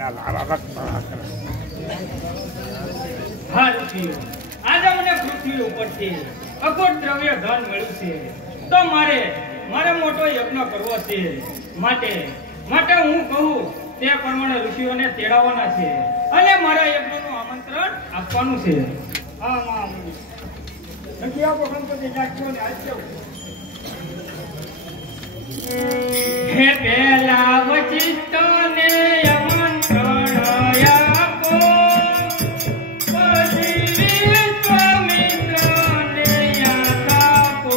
હા ઋષિઓ, આજે મને પૃથ્વી ઉપરથી અખોટ દ્રવ્ય ધન મળ્યું છે, તો મારે મોટો યજ્ઞ કરવો છે. માટે હું કહું તે પ્રમાણે ઋષિઓને તેડાવવાના છે અને મારા યજ્ઞનું આમંત્રણ આપવાનું છે. હા માં નક્કી આપો સંપત્તિ નાખ્યો ને આજ હે પેલા વચિષ્ઠને આમંત્રણ આપો, પછી વિશ્વામિત્રને યાદ આપો.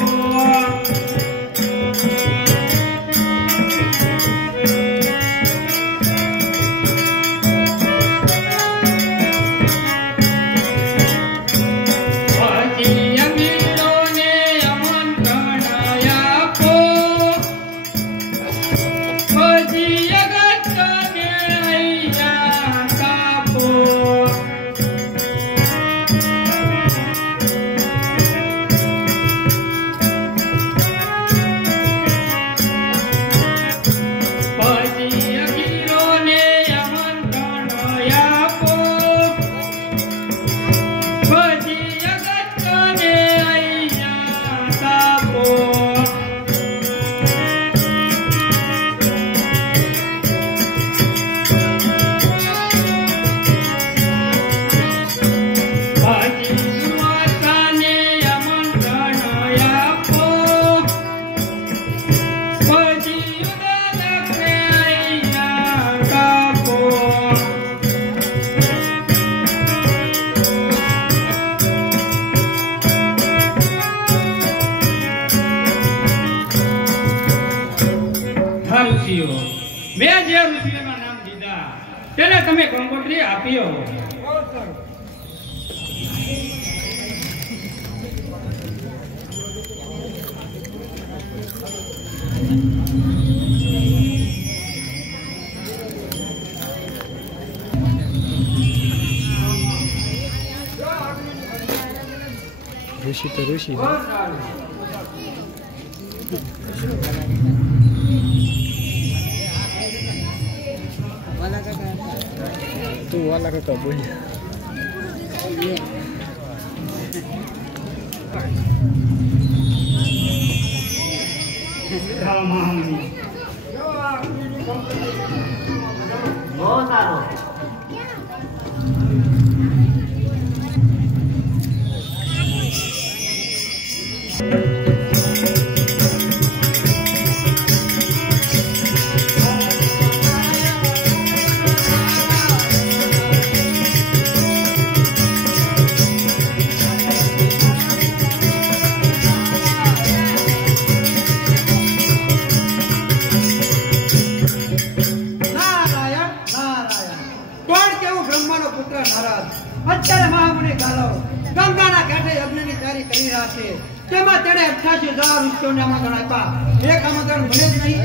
મેં જે ઋષિઓના નામ દીધા તેને તમે કંકોત્રી આપ્યો. ઋષિ તો ઋષિ તું વાલા કાકા બોલ્યા બહુ સારો. અત્યારે મહામુનિ ગાલો ગંગાના કાંઠે યજ્ઞની તૈયારી કરી રહ્યા છે. તેમાં તેણે 88,000 ઋષિઓને આમંત્રણ આપ્યા. એક આમંત્રણ મળે જ નહીં.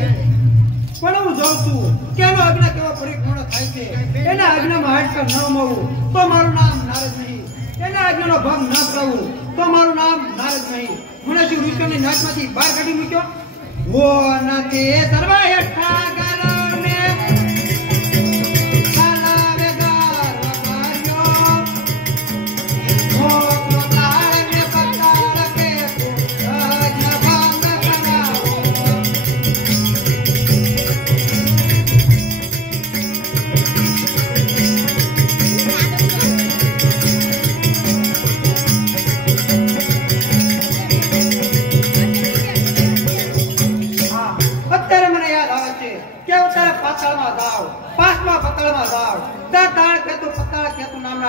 પણ હું જોઉં છું કે એનો યજ્ઞ કેવો પરિપૂર્ણ થાય છે. એના યજ્ઞમાં હાડકર ન મોવું તો મારું નામ નારદ નહીં. એના યજ્ઞનો ભંગ ન કરવું તો મારું નામ નારદ નહીં. મને શું ઋષિઓની નાચમાંથી બહાર કાઢી મૂક્યો? વો નથી સર્વ હેઠા ગરને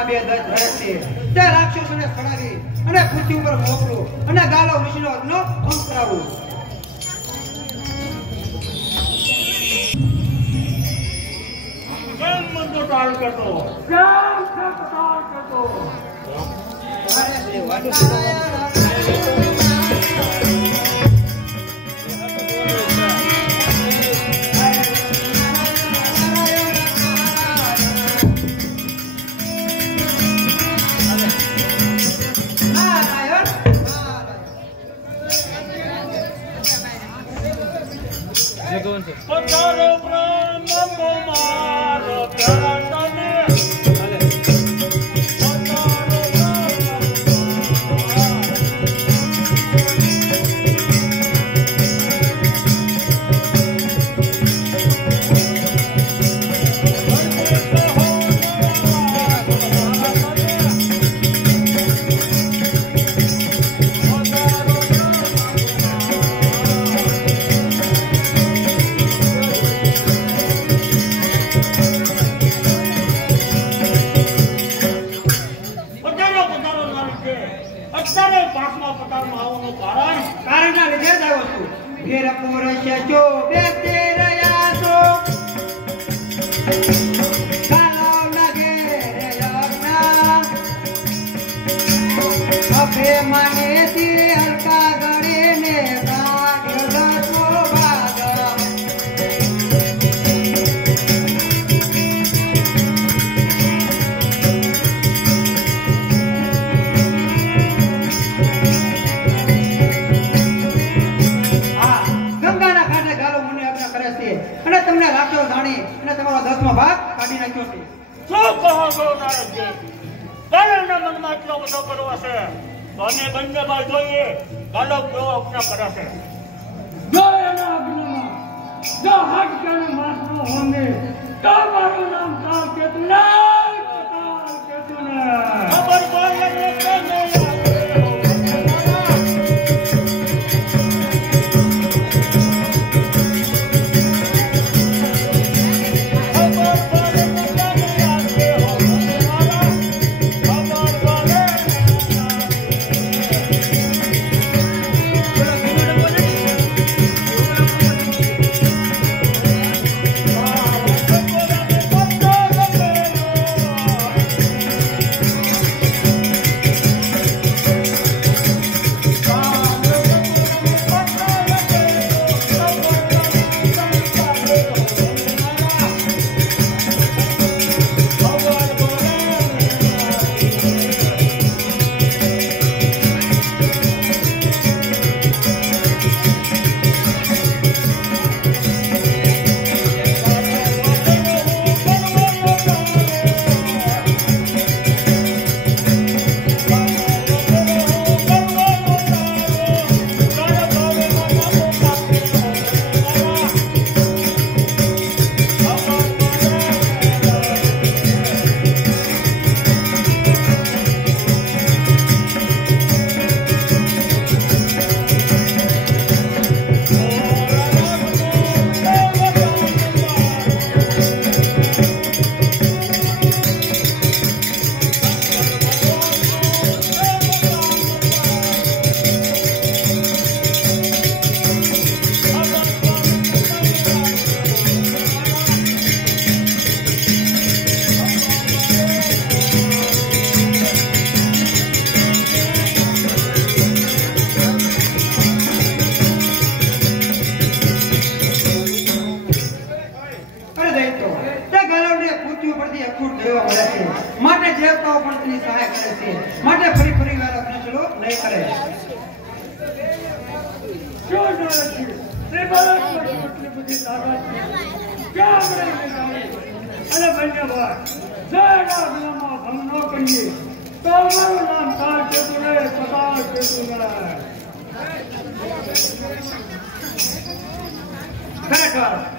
બે દસ રહે છે. તે રાક્ષસોને ખડાવી અને પૃથ્વી ઉપર મોકલું અને ગાલો ઋષિનો અગ્નિ ભંગ કરાવું. ટાળ કરતો ભગવાન છે. પધારો બ્રહ્મ કુમાર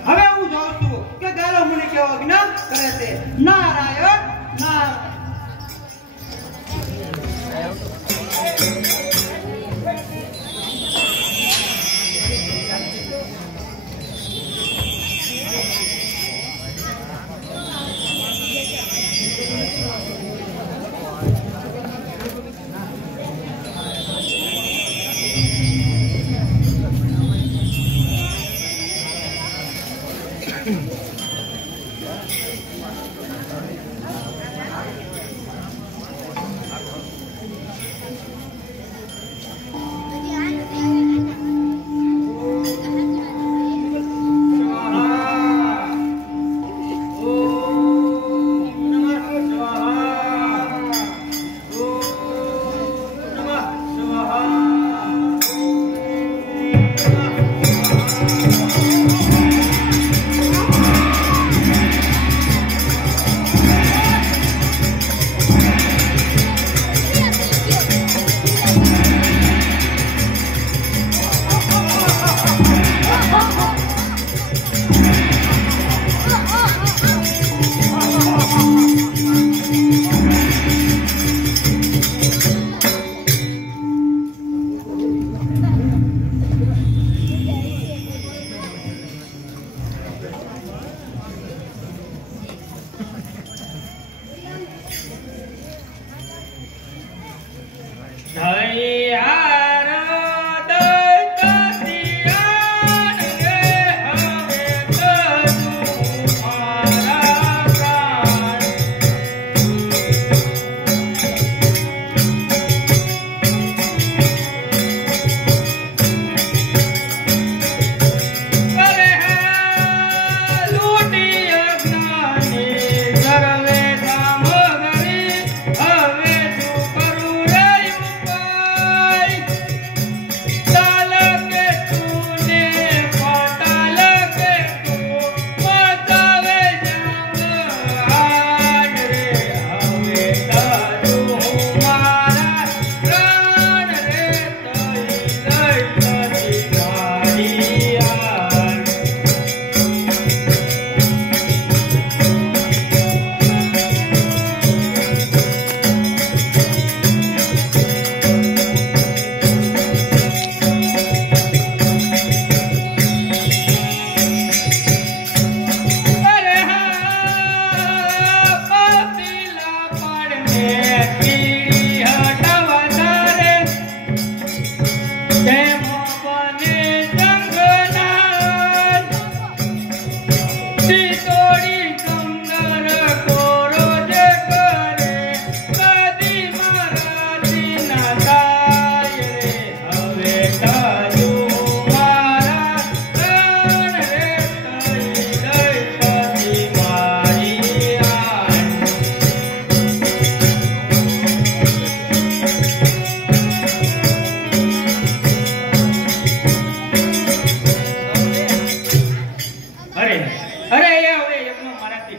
હવે હું જોઉં છું કે ગાલો મુનિ કેવો જ્ઞાન કરે છે. નારાયણ નારાયણ.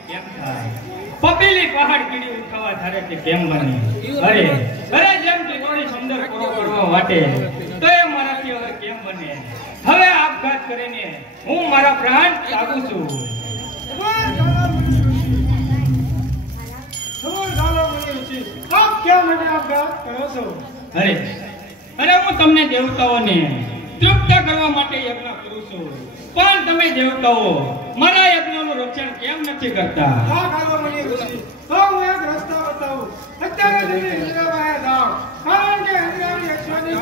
કેમ થાય? પપીલી પહાડ કીડી ઉઠાવા ધારે તે કેમ બને? અરે અરે જેમ ટીકોડી સુંદર પૂરો કરવા વાટે તો એ મારાથી હવે કેમ બને? હવે આપઘાત કરીને હું મારા પ્રાણ ત્યાગું છું. આપ ક્યાં માટે આપઘાત કરો છો? અરે અરે હું તમને દેવતાઓને તૃપ્ત કરવા માટે યજ્ઞ કરું છું, પણ તમે દેવતાઓ મારા યજ્ઞનું રક્ષણ કેમ નથી કરતા? હા ગાલો મને ઋષિ, તો હું એક રસ્તો બતાવું. અત્યારે તમે ઇન્દ્રવાએ જાઓ, કારણ કે ઇન્દ્રની અશ્વની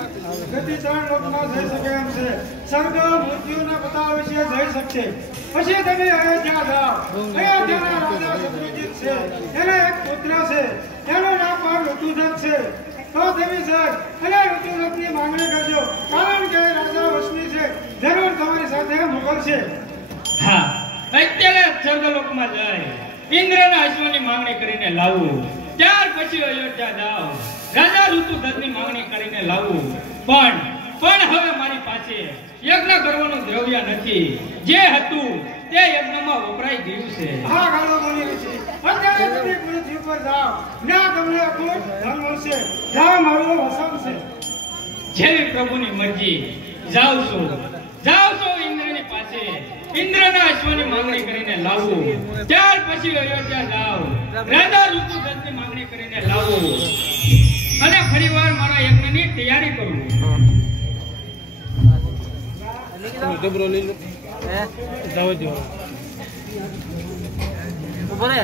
ગતિ 3 લોકમાં જઈ શકે એમ છે. સ્વર્ગ મૃત્યુના પતાવ વિશે જઈ શકશે. પછી તમે અયોધ્યા જાઓ. અયોધ્યાના રાજા શત્રુજીત છે, એને એક પુત્ર છે, એનું નામ પણ ઋતુધન છે. તો દેવી સર અને ઋતુરથની માંગણી કરજો, કારણ કે રાજા વશની છે, જરૂર તમારી સાથે મોકલશે. હા, અત્યારે સ્વર્ગલોકમાં જાય ઇન્દ્રના અશ્વની માંગણી કરીને લાવું, ત્યાર પછી અયોધ્યા જાઓ રાજા ઋતુધનની માંગણી કરીને લાવું. પણ હવે મારી પાસે યજ્ઞ કરવાનું દ્રવ્ય નથી. જે હતું તે યજ્ઞમાં વપરાઈ ગયું છે. હા ગાલો બોલી ઋષિ, અત્યારે તમે પૃથ્વી ઉપર જાઓ, ત્યાં તમને અખૂટ ધન મળશે, જ્યાં મારું વસન છે. જેવી પ્રભુની મરજી. જાઉં છું ઇન્દ્રની પાસે, ઇન્દ્રના અશ્વની માંગણી કરીને લાવું, ત્યાર પછી અયોધ્યા જાઓ રાજા ઋતુધનની માંગણી કરીને લાવું, અને ફરીવાર મારા યજ્ઞની તૈયારી કરું. ડબરો લઈ લો. જાવ જો. બોલે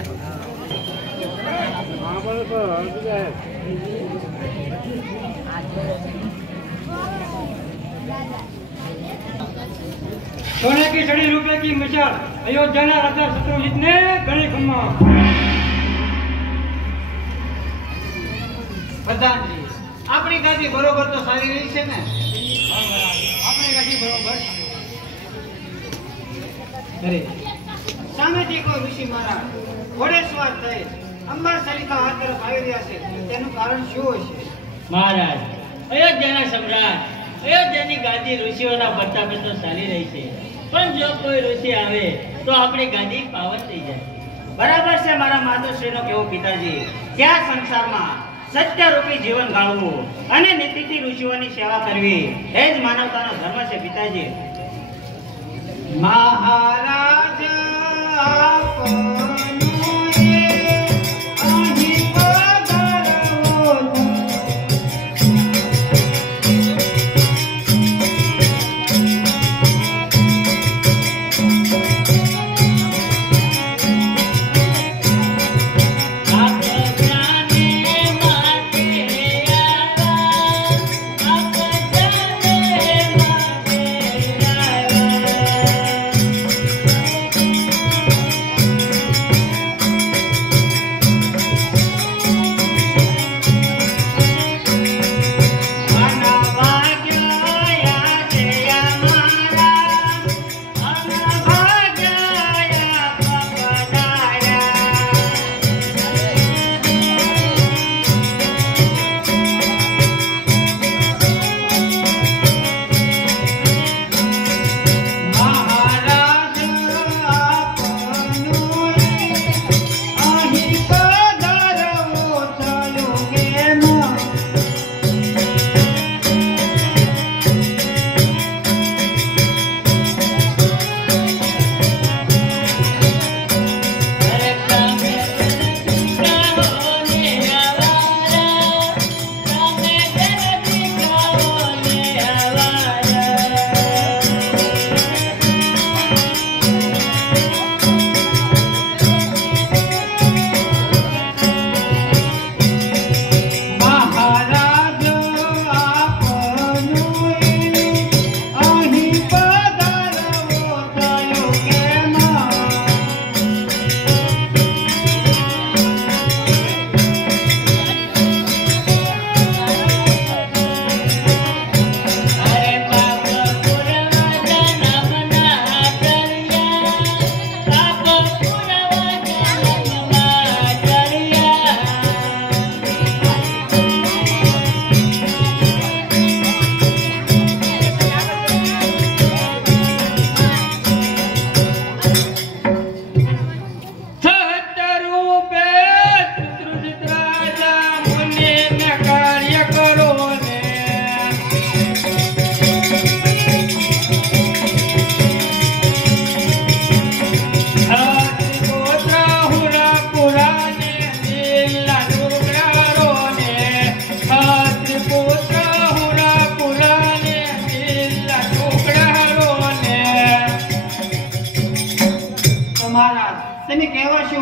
सोने की छड़ी रुपए की मिसाल, अयोध्या राजा शत्रुजीत ने गणी खम्मा. પ્રધાનજી, આપણી ગાદી બરોબર તો સારી રહી છે ને? આપણી ગાદી બરોબર. અરે સામેથી કોઈ ઋષિ મહારાજ ઘોડેસવાર થઈ અંબર સરિતા હાથ તરફ આવી રહ્યા છે, તેનું કારણ શું હશે? મહારાજ, અયોધ્યાના સમ્રાટ, અયોધ્યાની ગાદી ઋષિઓના પ્રતાપે તો ચાલી રહી છે, પણ જો કોઈ ઋષિ આવે તો આપણી ગાદી પાવન થઈ જાય. બરાબર છે મારા માતોશ્રીનો કહેવું પિતાજી. ત્યાં સંસારમાં સત્યરૂપી જીવન ગાળવું અને નીતિથી ઋષિઓની સેવા કરવી એ જ માનવતાનો ધર્મ છે પિતાજી. મહારાજ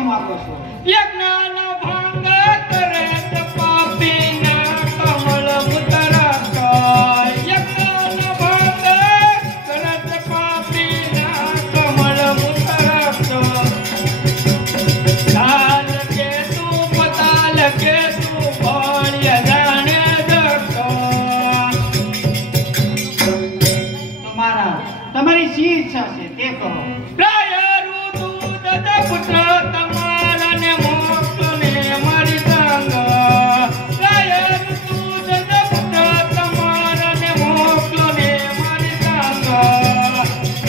માંગો છો? યજ્ઞ ભંગ કરે પાપીના કમળ મુતરતો યજ્ઞ ભંગ કરે પાપીના કમળ મુતરતો ચાલ કે તું પતાલ કે તું ભળ્ય જાણે જતો તમારી શી ઈચ્છા છે તે કહો. પ્રાયરું દૂધ પુત્ર તમારા ને મોક્ષને મારી સંગ પ્રાયરું દૂધ પુત્ર તમારા ને મોક્ષને મારી સંગ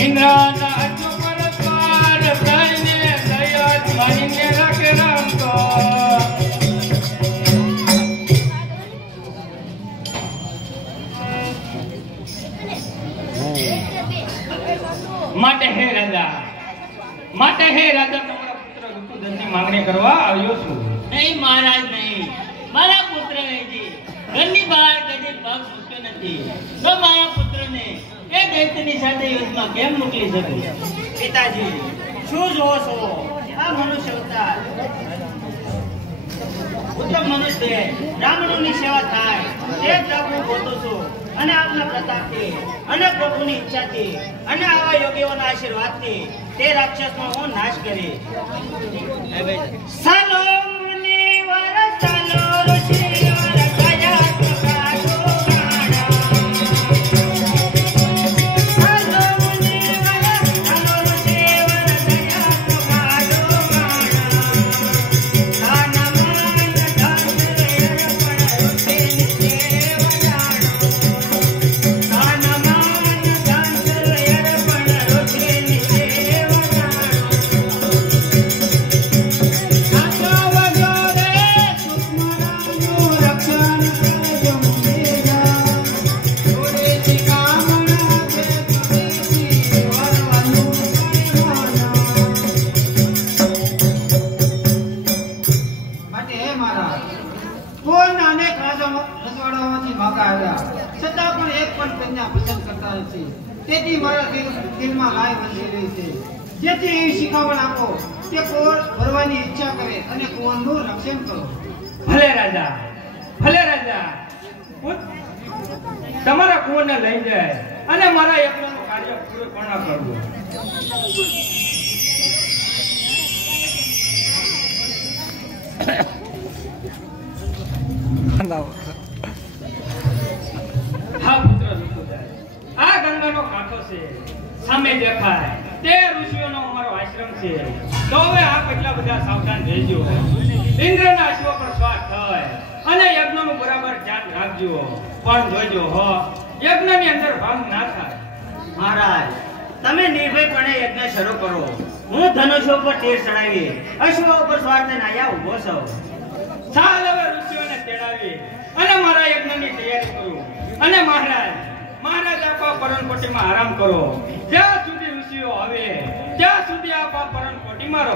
ઇન્દ્રના અજુ પર પાર થઈને દયા ધ્વનિને રાખે રંગો માટે હે રાજા તમારા પુત્ર ઋતુધનની માંગણી કરવા આવ્યો છું. નહીં મહારાજ નહીં, મારા પુત્ર વેજી ઘરની બહાર કદી પગ મૂક્યો નથી, તો મારા પુત્રને એ દૈત્યની સાથે યુદ્ધમાં કેમ મોકલી શકું? પિતાજી, શું જોવો છો? આ મનુષ્ય અવતાર ઉત્તમ મનુષ્ય બ્રાહ્મણોની સેવા થાય તે પ્રભુ ગોતું છું અને આપના પ્રતાપથી અને પ્રભુની ઈચ્છાથી અને આવા યોગીઓના આશીર્વાદથી તે રાક્ષસનો હું નાશ કરી. સાલો મુનિવર સાલો ઋષિવર કયા પ્રકાશો ગાણા. સાલો મુનિવર સાલો ઋષિવર કયા પ્રકાશો ગાણા. તેથી મારા દિલમાં લાય વસી રહી છે. જેથી એવી શિખામણ આપો કે કુંવર ભરવાની ઈચ્છા કરે અને કુંવરનું રક્ષણ કરો. ભલે રાજા તમારા કુંવરને લઈ જાય અને મારા યજ્ઞનું કાર્ય પૂર્ણ કરવું. હા પુત્ર ઋતુધન, આ ગંગાનો કાંઠો છે, સામે દેખાય તે ઋષિઓનો અમારો આશ્રમ છે. તો હવે આ કેટલા બધા સાવધાન રહેજો. ઇન્દ્રના અશ્વ પર સ્વાર થાય અને યજ્ઞનું બરાબર ધ્યાન રાખજો. પણ જોજો હો યજ્ઞની અંદર ભંગ ના થાય. મહારાજ, તમે નિર્ભયપણે યજ્ઞ શરૂ કરો. હું ધનુષ ઉપર તીર ચડાવી અશ્વ ઉપર સવાર થઈને અહીંયા ઊભો છું. ચાલ હવે ઋષિઓને તેડાવી અને મારા યજ્ઞની તૈયારી કરું. અને મહારાજ આપા પરણકોટીમાં આરામ કરો. જ્યાં સુધી ઋષિઓ આવે ત્યાં સુધી આપા પરણકોટીમાં રહો.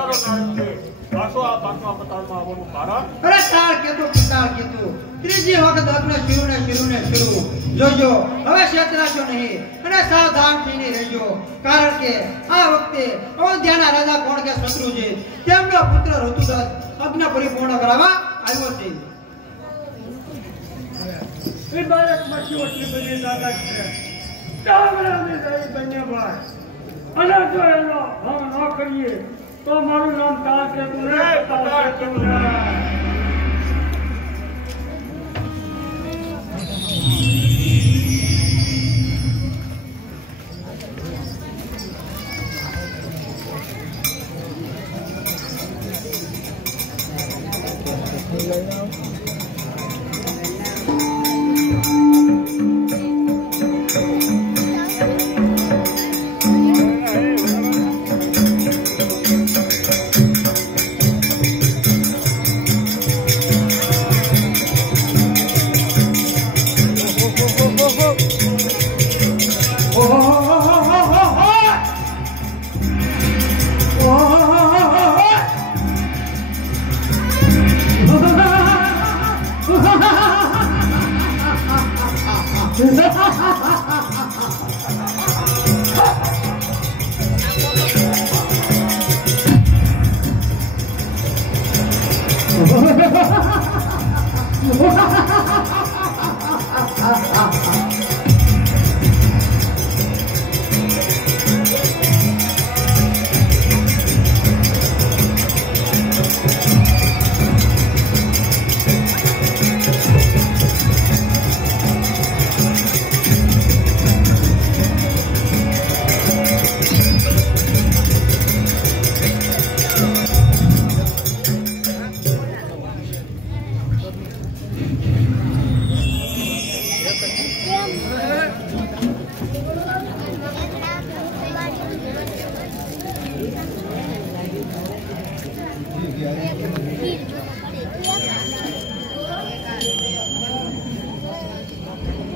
પતારો ના છે પાછો આ પાછા પતારમાં આવવાનું કારણ અરે તાર કીધું ત્રીજી વખત અગ્ન શિરુને શિરુ જોજો હવે શેતરાશો નહીં અને સાવધાન થઈને રહેજો કારણ કે આ વખતે અયોધ્યાના રાજા કોણ કે શત્રુજી તેમનો પુત્ર ઋતુદત્ત અગ્ન પરિપૂર્ણ કરાવવા આવ્યો છે એ બાળકમાં કેવો એટલી બધી તાકાત છે ચાવડાની દઈ બને ભાઈ અને જો એનો ભંગ ન કરીએ તો મારું નામ તારકેતુ રે તારકેતુ રે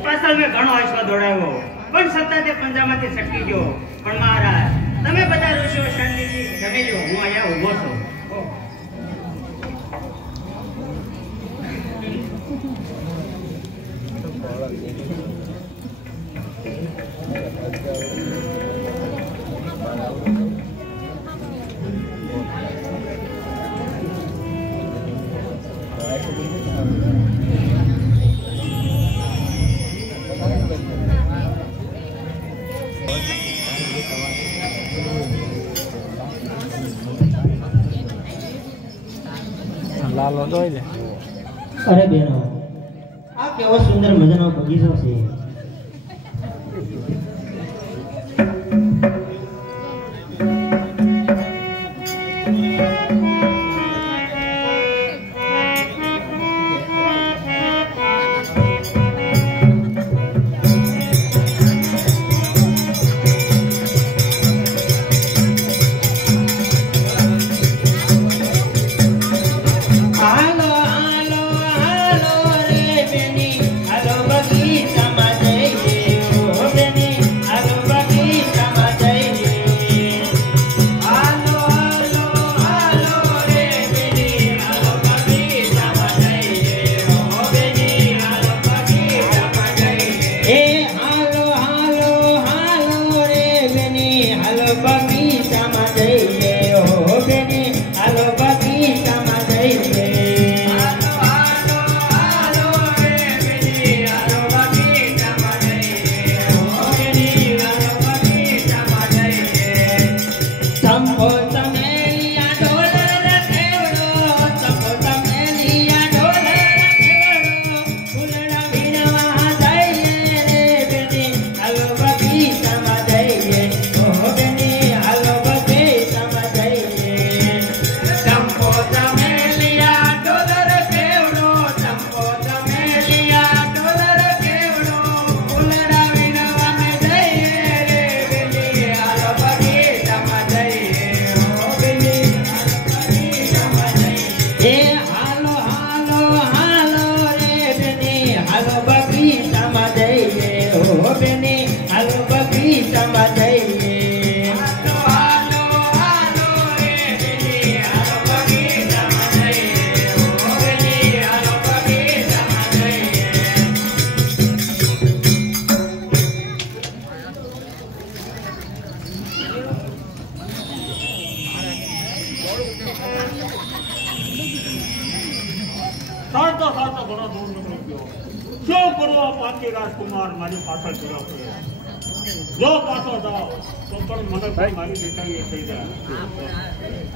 પાછળ મેં ઘણો આશવા દોડાવ્યો પણ સત્તા તે પંજામાંથી છટકી ગયો પણ મહારાજ તમે બધા ઋષિઓ શાંતિથી જમી લો હું અહીંયા ઊભો છું લાલો દોઈ લે અરે બેનો આ કેવો સુંદર મજાનો બગીચો છે સાચો સાચો ઘણો દૂર નીકળી ગયો. શું કરવો પાકી રાજકુમાર મારી પાછળ ફર્યા કરે. જો પાછો જાઓ તો પણ મને ભાઈ મારી દેખાઈ થઈ જાય.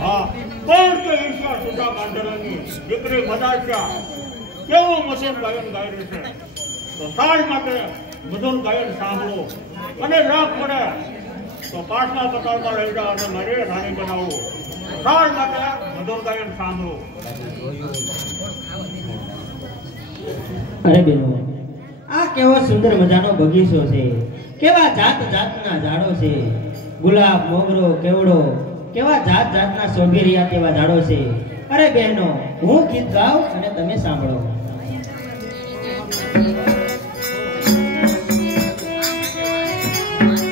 હા કોણ કે ઈશ્વર સુધા બાંધરાની દીકરી મદાસ્યા કેવું મધુર ગાયન ગાઈ રહી છે. તો સાજ માટે મધુર ગાયન સાંભળો અને રાગ પડે તો પાછલા પતાળમાં લઈ જાઓ અને મારી રાણી બનાવો. સાજ માટે મધુર ગાયન સાંભળો. અરે બેનો, આ કેવો સુંદર મજાનો બગીચો છે, કેવા જાત જાતના ઝાડો છે, ગુલાબ, મોગરો, કેવડો, કેવા જાત જાતના સોબેરિયા તેવા ઝાડો છે. અરે બહેનો, હું ગીત ગાઉં અને તમે સાંભળો.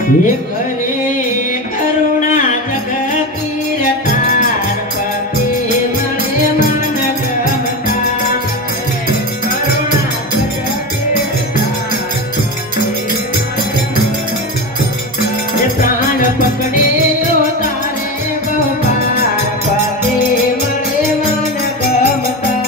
હે કરે કરુણા જગતી રતાર પતે મળે મન ગમતા. પ્રાણ પકડે તારે બપાર પતે મળે મન ગમતા.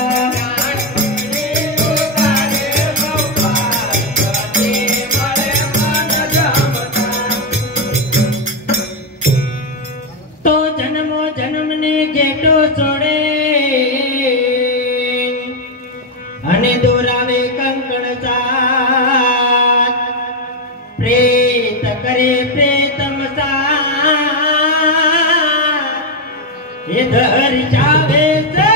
તો જન્મો જન્મને ઘેટો છોડે અને દોરાવે કંકણ ચાર. પ્રેત કરે પ્રેતમ સાર એ ધર ચાવે છે,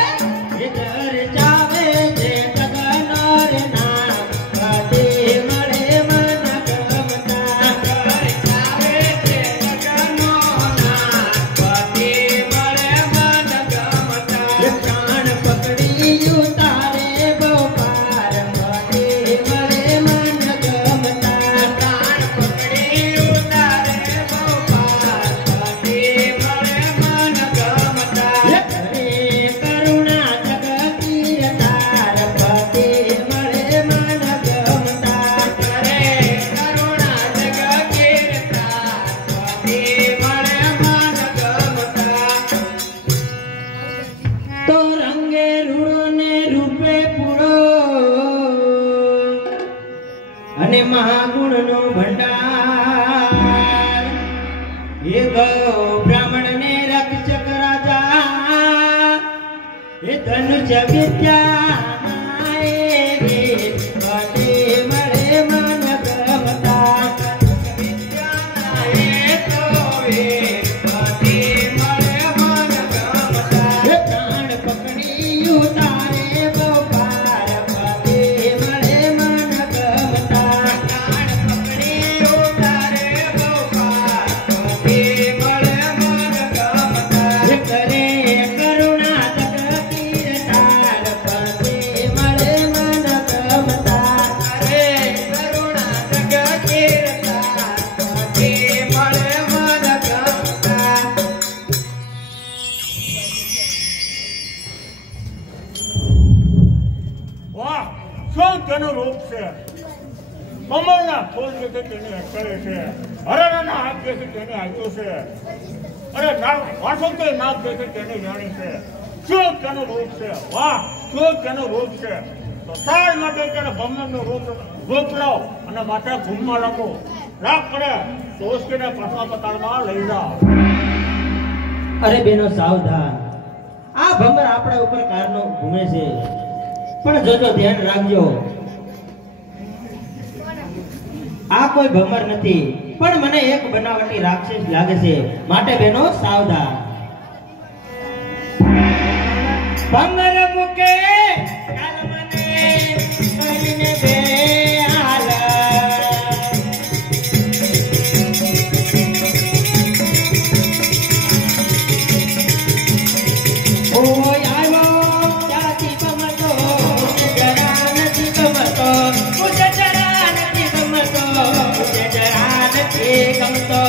એ ધર ચાવે છે ગગનો રે નામ પતે મળે મન ગમતા. ધર ચાવે છે ગગનો નામ પતે મળે મન ગમતા. પ્રાણ પકડી ઉતારે બપાર પતે મળે મન ગમતા. પ્રાણ પકડી ઉતારે બપાર પતે મળે મન ગમતા. કરે કરુણા જગતી રતાર પતે મળે મન ગમતા. કરે કરુણા જગતી રતાર પતે મળે મન ગમતા. તો રંગે રૂડો ને રૂપે પૂડો અને મહાગુણ નો ભંડાર. એ ગયો બ્રાહ્મણ ને રક્ષક રાજા એ ધનુષ્ય વિદ્યા એ વેદ પતે મળે મન ગમતા. વિદ્યા એ તો વેદ પતે મળે મન ગમતા. પ્રાણ પકડી ઉતારે બપાર પતે મળે મન ગમતા. પ્રાણ પકડી ઉતારે બપાર પતે મળે મન ગમતા. કરે કરુણા જગતી રતાર પતે મળે મન ગમતા. કરે કરુણા જગતી રતાર પતે મળે મન ગમતા. વાહ શું તેનું રૂપ છે. કમળના ફૂલ જેથી તેને કરે છે, હરણના હાથ જેથી તેને આપ્યું છે, અરે વાસુકી નાગ જેથી તેને જાણી છે. શું તેનું રૂપ છે. વાહ શું તેનું રૂપ છે. તો સાર માટે તેને ભમરનું રૂપ લો અને માથે ઘૂમમાં લખો. રાગ પડે તો ઉશ્કેને પાછા પતાળમાં લઈ જાઓ. અરે બેનો સાવધાન, આ ભમર આપણા ઉપર કારનો ઘૂમે છે, પણ જોજો ધ્યાન રાખજો. આ કોઈ ભમર નથી, પણ મને એક બનાવટી રાક્ષસ લાગે છે, માટે બેનો સાવધાન. ભમર મુકે કાલ મને કરીને બે હાલ. ઓય આવ્યો ત્યાંથી ગમતો, જરા નથી ગમતો, જરા નથી ગમતો, જરા નથી ગમતો.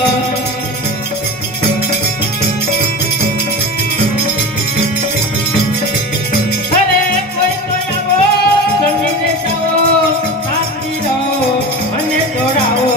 અરે કોઈ તો આવો, સમજીને જાઓ, સાંભળી લો અને જોડાવો.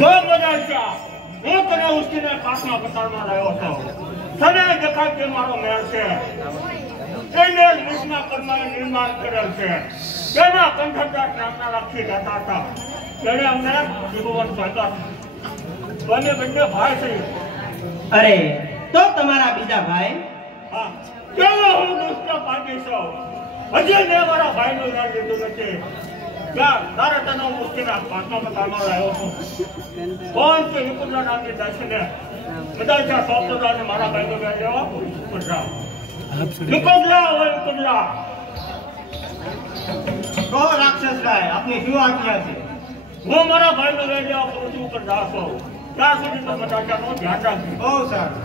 જો બધા હું તને ઉશ્કેરીને પાછમાં પતાળમાં રહ્યો હતો. તને દેખાય કે મારો મેળ છે. એને વિષ્ણુ કર્માએ નિર્માણ કરેલ છે. તેના કંઠદાસ નામના લક્ષી જતા હતા. તેને અમને ત્રિભુવન સોંપ્યા. બંને ભાઈ છે. અરે તો તમારા બીજા ભાઈ? હા, કેવો હું દુષ્ટ પાકી છું. હજી મેં મારા ભાઈનું નામ લીધું નથી. તારે તને હું ઉશ્કેરીને પાછમાં પતાળમાં રહ્યો છું. કોણ કે વિપુલના નામની દાસીને બધા ત્યાં સોંપતા અને મારા ભાઈનો વેર લેવા વિપુલરા હોય વિપુલરા. કહો રાક્ષસરાય, આપની શું આજ્ઞા છે? હું મારા ભાઈનો વેર લેવા પૃથ્વી ઉપર જાશો ત્યાં સુધી તો બધા ત્યાંનું ધ્યાન રાખજો. બહુ સારું.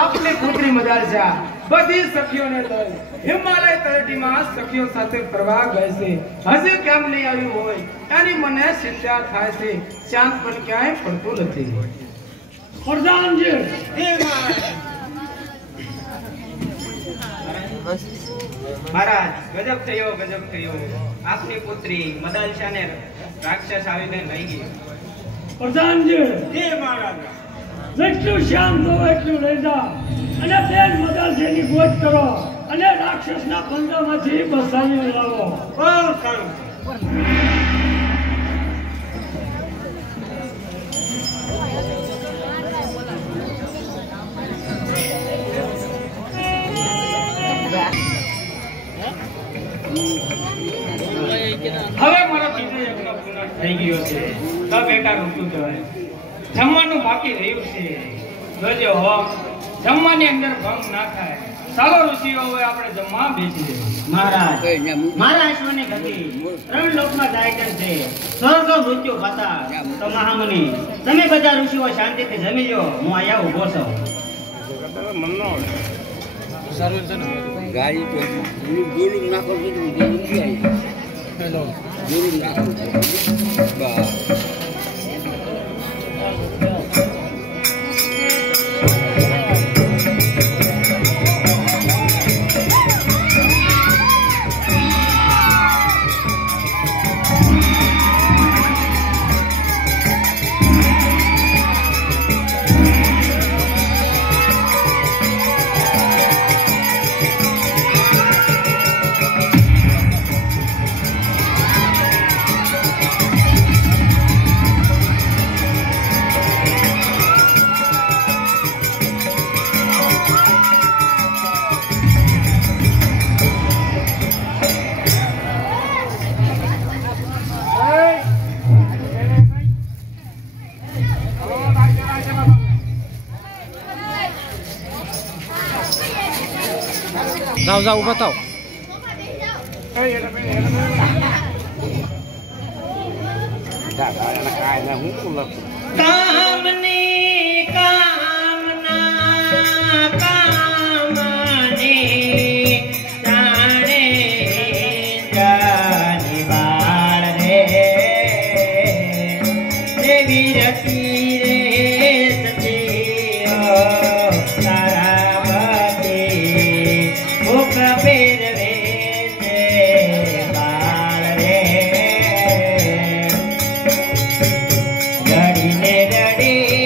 આપની પુત્રી મદાલસા બધી સખીઓને લઈ હિમાલય તળેટીમાં સખીઓ સાથે ફરવા ગઈ છે. હજી કેમ નહીં આવ્યું હોય એની મને ચિંતા થાય છે. શાંત પણ ક્યાંય પડતું નથી. પ્રધાનજી મહારાજ, ગજબ થયો. આપની પુત્રી મદાલસાને રાક્ષસ આવીને લઈ ગઈ. પ્રધાનજી હે મહારાજ, જેટલું શ્યામ દો એટલું લઈ જાઓ અને બેન મદાલસાની ગોત કરો અને રાક્ષસના પંજામાંથી બસાવી લાવો. બહુ સારું. હવે મારો બીજો યજ્ઞ પૂર્ણ થઈ ગયો છે. તો બેટા ઋતુ કહેવાય. જમવાનું બાકી રહ્યું છે. જોજો હો, જમવાની અંદર ભંગ ના થાય. ચાલો ઋષિઓ, હવે આપણે જમવા બેસીએ. મહારાજ, મારા ઈશ્વરની ગતિ 3 લોકમાં જાય છે. સ્વર્ગ મૃત્યુ પાતા તો મહામુનિ, તમે બધા ઋષિઓ શાંતિથી જમી લો. હું અહીંયા ઊભો છું. સારું છે ને? ગાડી તો ગોળું નાખો તો જલ્દી આવી. હેલો, ગોળું નાખો બસ. જાઓ ઉભા થાવ. કામની કામના કામની જાણે જાની વાળ રે દેવી રતી રે સચીઓ તારાવતી મુખ ફેરવે છે વાળ રે રડીને રડી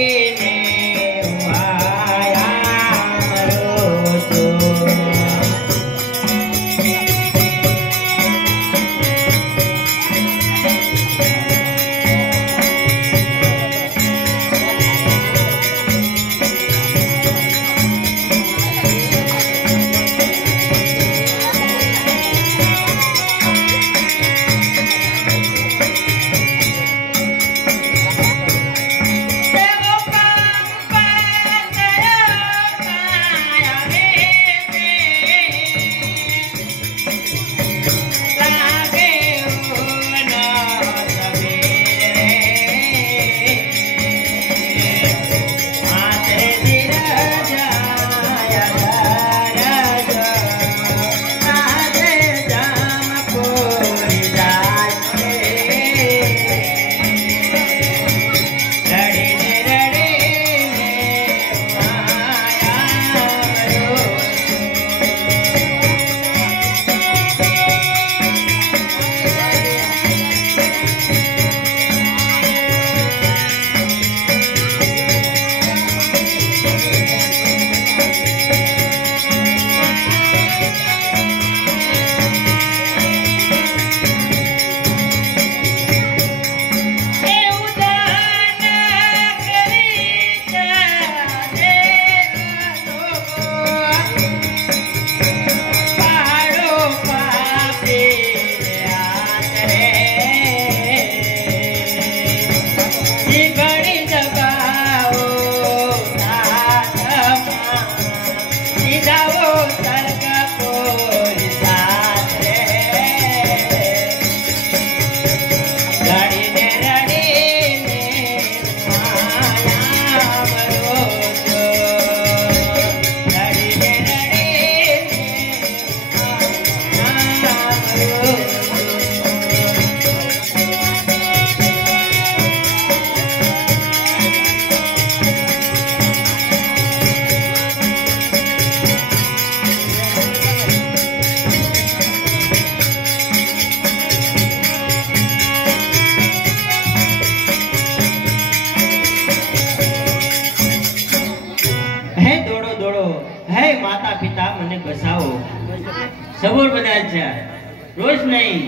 રોજ નહીં,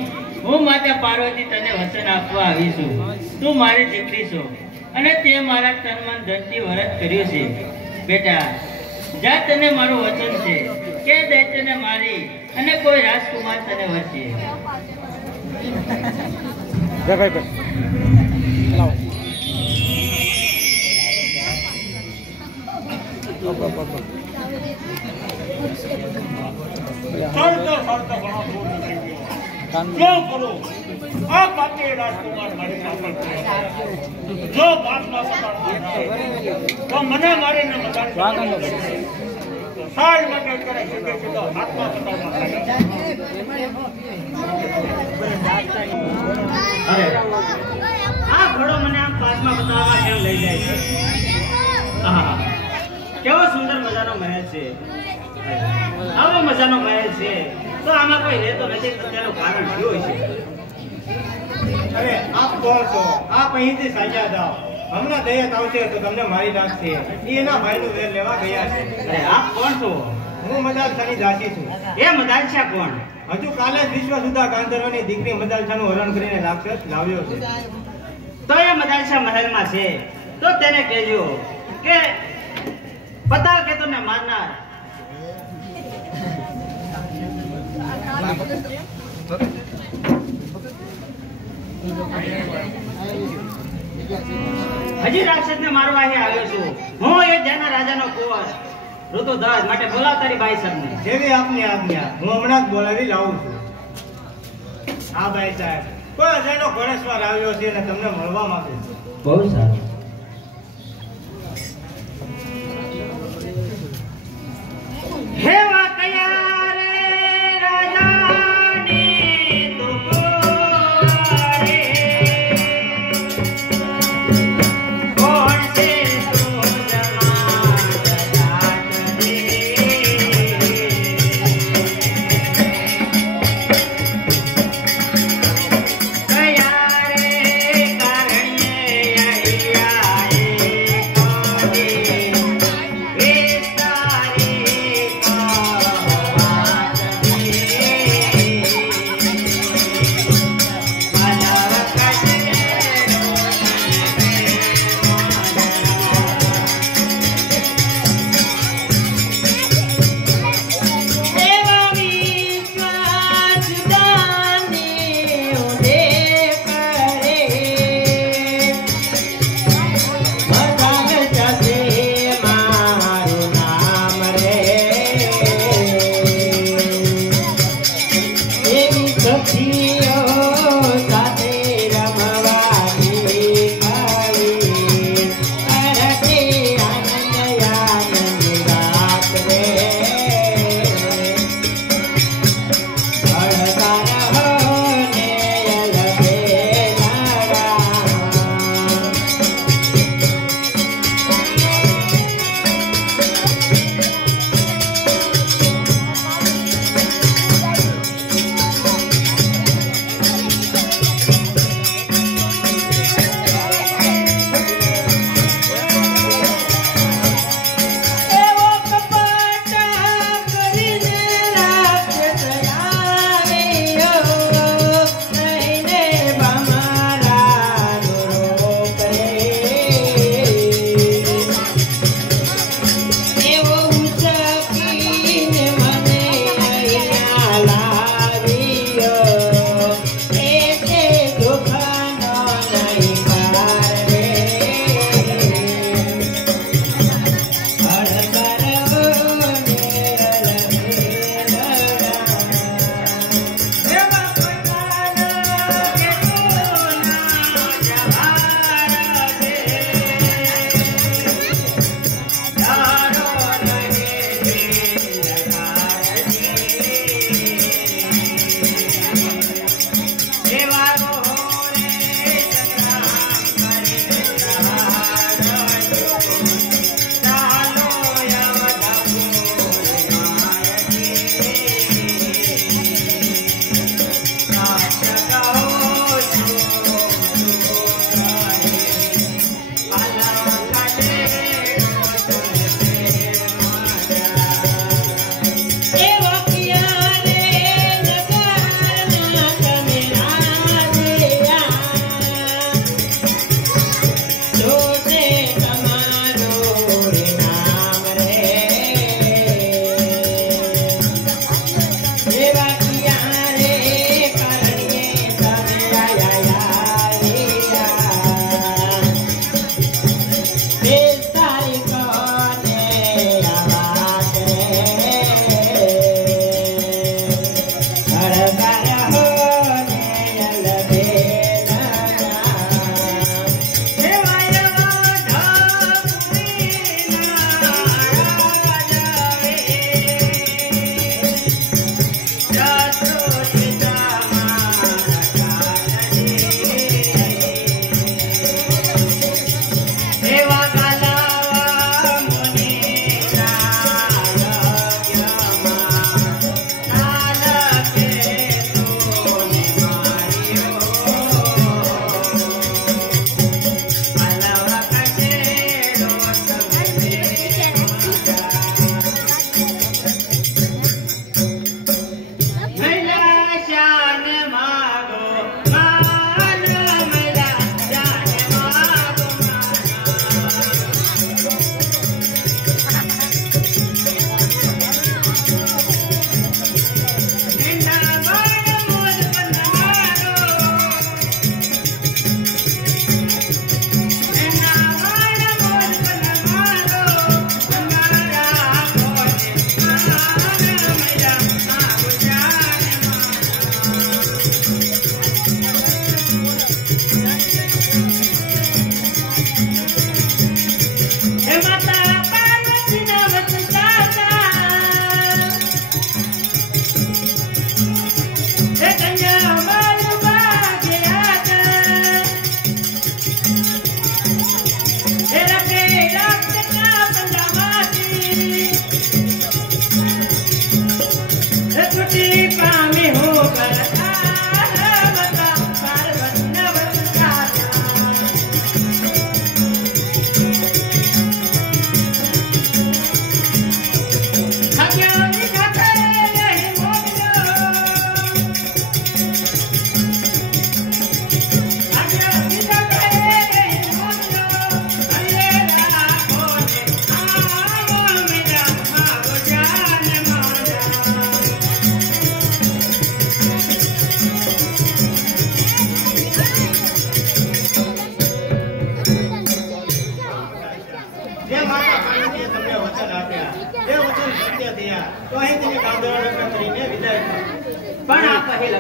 હું માતા પાર્વતી તને વચન આપવા આવી છું. તું મારી દીકરી છો અને તે મારા તન મન ધનથી વરત કર્યું છે. બેટા, જા, તને મારું વચન છે કે દૈત્યને મારી અને કોઈ રાજકુમાર તને વરસે. જય ભાઈ ભાઈ લાવો. ચાલતો ઘણો દૂર નીકળી ગયો. શું કરું? આ પાપી રાજકુમાર મારી પાછળ પડ્યો. જો બાપના પકડમાં જાય તો મને મારીને મદાન સાલ માટે કરે સીધો હાથમાં પકડમાં જાય. આ ઘોડો મને આમ પાસમાં બતાવવા કેમ લઈ જાય છે? આહા, કેવો સુંદર મજાનો મહેલ છે. આવો મજાનો મહેલ છે તો આમાં કોઈ રહેતો નથી, તો તેનું કારણ શું હોય છે? અરે આપ કોણ છો? આપ અહીંથી સાજા જાઓ. હમણાં દયાત આવશે તો તમને મારી નાખશે. એના ભાઈનું વેર લેવા ગયા છે. અરે આપ કોણ છો? હું મદાલસાની દાસી છું. એ મદાલસા કોણ? હજુ કાલે જ વિશ્વસુધા ગાંધર્વની દીકરી મદાલસાનું હરણ કરીને રાક્ષસ લાવ્યો છે. તો એ મદાલસા મહેલમાં છે તો તેને કહેજો કે પતાલ કે તમને મારનાર હજી રાક્ષસને મારવા અહીં આવ્યો છું. હું અયોધ્યાના રાજાનો કુંવર ઋતુધ્વજ, માટે બોલાવ તારી ભાઈ સાહેબને. જેવી આપની આજ્ઞા. હું હમણાં જ બોલાવી લાવું છું. હા ભાઈ સાહેબ, કોઈ અજાણ્યો ઘોડેસવાર આવ્યો છે અને તમને મળવા માંગે છે. બહુ સારું. હેવા કયા રે રાજાની તું કોરે, કોણ છે તું જમાત જાત રે, કયા રે કારણે અહીંયા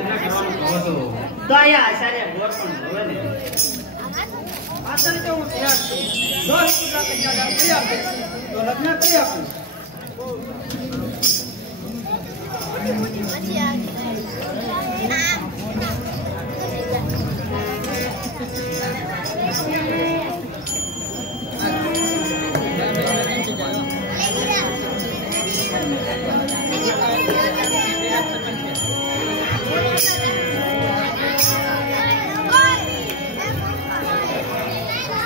લગ્ન કરવાનું કહો છો તો અહીંયા આચાર્ય ગોર પણ જોવે ને. આચાર્ય તો હું તૈયાર છું. જો ઋતુજા કન્યાદાન કરી આપે તો લગ્ન કરી આપું.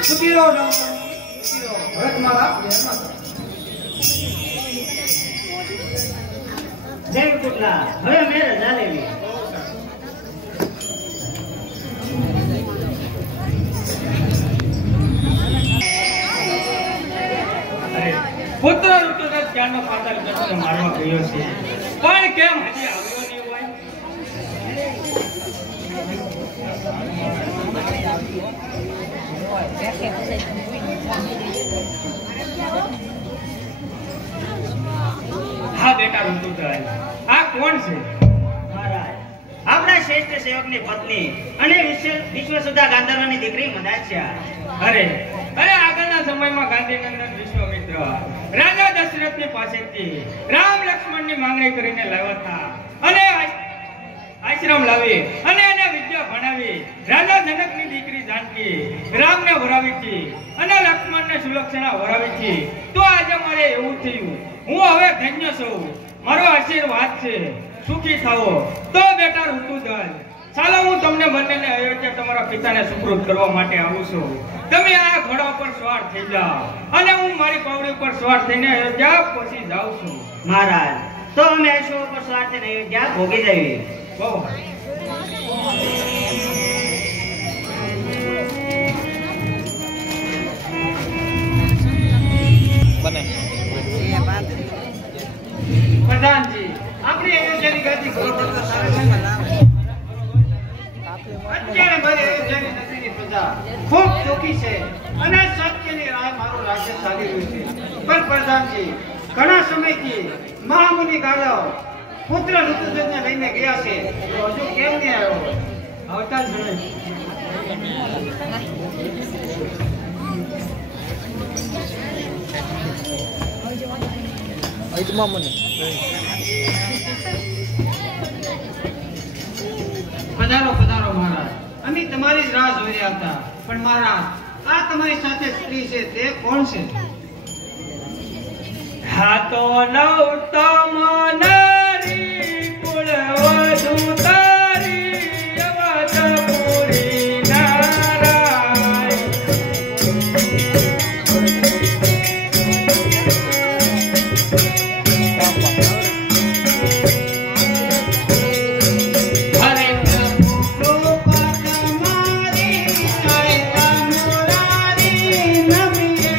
સુખીરો ભરત મારા જય કુટલા હવે મેં રજા લેવી. પુત્ર ઋતુરાજ ક્યારનો પાતાળ ગઢને મારવા ગયો છે, પણ કેમ હજી આવ્યો નહીં હોય? હા બેટા ઋતુરાજ, આ કોણ છે? મહારાજ આપણા શ્રેષ્ઠ સેવકની પત્ની અને વિશ્વસુધા ગાંધર્વની દીકરી મદાચ્યા. અરે આગળના સમયમાં ગાંધીનંદન વિશ્વામિત્ર રાજા દશરથની પાસેથી રામ લક્ષ્મણની માંગણી કરીને લાવ્યા હતા અને આશ્રમ લાવી અને એને વિદ્યા ભણાવી. રાજા જનકની દીકરી જાનકી રામને વરાવી હતી અને લક્ષ્મણને સુલક્ષણા વરાવી હતી. તો આજે મારે એવું થયું, હું હવે ધન્ય છું, મારો આશીર્વાદ છે, સુખી થાઓ. તો બેટા ઋતુધન, ચાલો હું તમને બંનેને અયોધ્યા તમારા પિતાને સુપૃત કરવા માટે આવું છું. તમે આ ઘોડા પર સવાર થઈ જાઓ અને હું મારી પાવડી પર સવાર થઈને અયોધ્યા પહોંચી જાઉં છું. મહારાજ તો અમે અશ્વ ઉપર સવાર થઈને અયોધ્યા ભોગી જઈએ. બહુ બને પ્રધાનજી આપણી અયોધ્યાની ગાદી અત્યારે મારી અયોધ્યાની નગરીની પ્રજા ખૂબ ચોખી છે અને સત્યની રાહ મારું રાજ્ય ચાલી રહ્યું છે. પણ પ્રધાનજી ઘણા સમયથી મહામુનિ ગાલવ પુત્ર ઋતુધનને લઈને ગયા છે, તો હજુ કેમ નહીં આવ્યો? આવતા જ નહીં. આઈટમાં મને પધારો પધારો મહારાજ, અમે તમારી જ રાહ જોઈ રહ્યા હતા. પણ મહારાજ આ તમારી સાથે સ્ત્રી છે તે કોણ છે? હા તો નવતમ નારી કુળવધુ તારી અવધપુરી નારાય. હરે પ્રભુ કૃપા તમારી સૈતા મુરારી નમીએ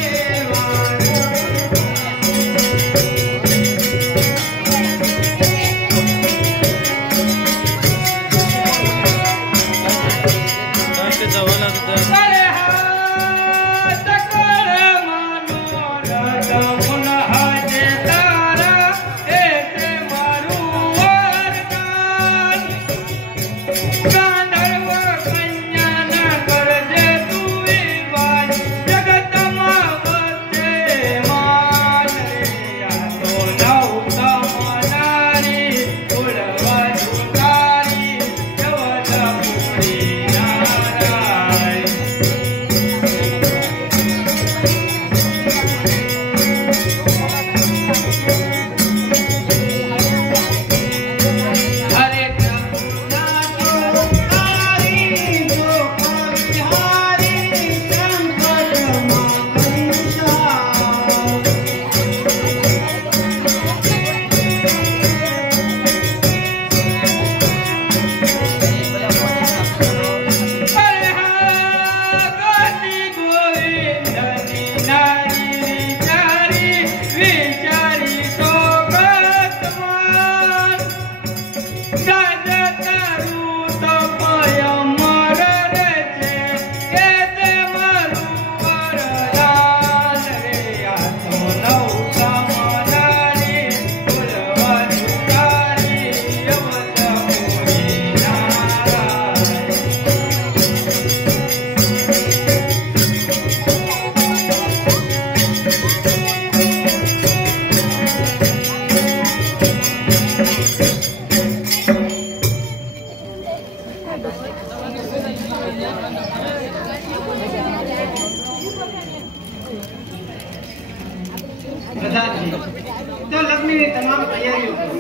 પ્રધાનજી, તો લગ્નની તમામ તૈયારીઓ કરો.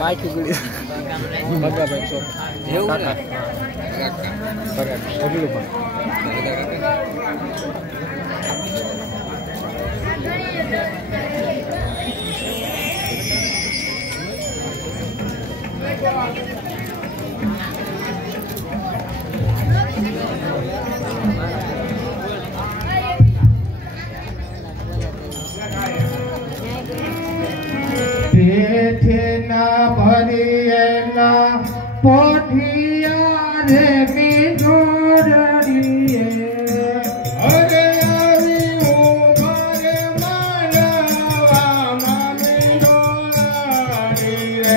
બાઈક ઉગડી બગાભાઈ ચોક કાકા ઉગડ્યું ના ભરિયેલા પોઠિયા રે મીઠોડીએ અરે આવી ઉભરે માનવા મીઠોડી રે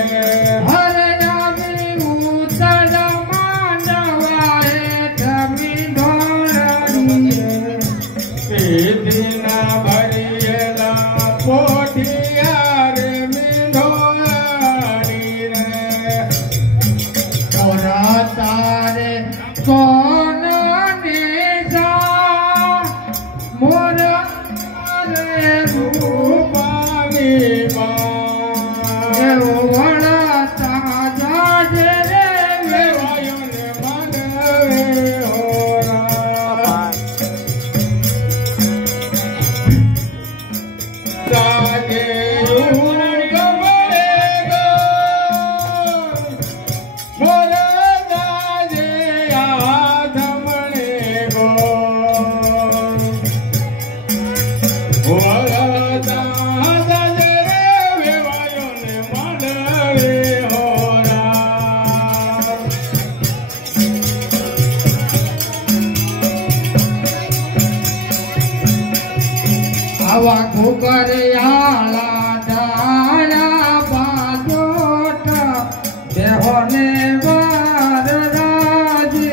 હરે આવી ઉતર માનવા મીઠોડીએ પીધીના ભરિયેલા પોઠિયા રે તારે સોનો નિશા મોર રે રૂપાવી વડા તાજા રે વેવાયો ને મનવે હોરા તાજે આવા ઘુકરિયાળા ડાળા બાજોટ દેહોને વાર રાજીયા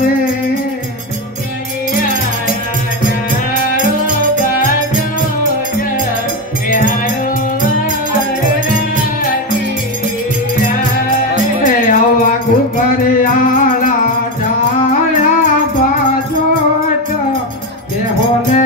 રે આવા ઘુકરિયાળા ડાળા બાજોટ દેહોને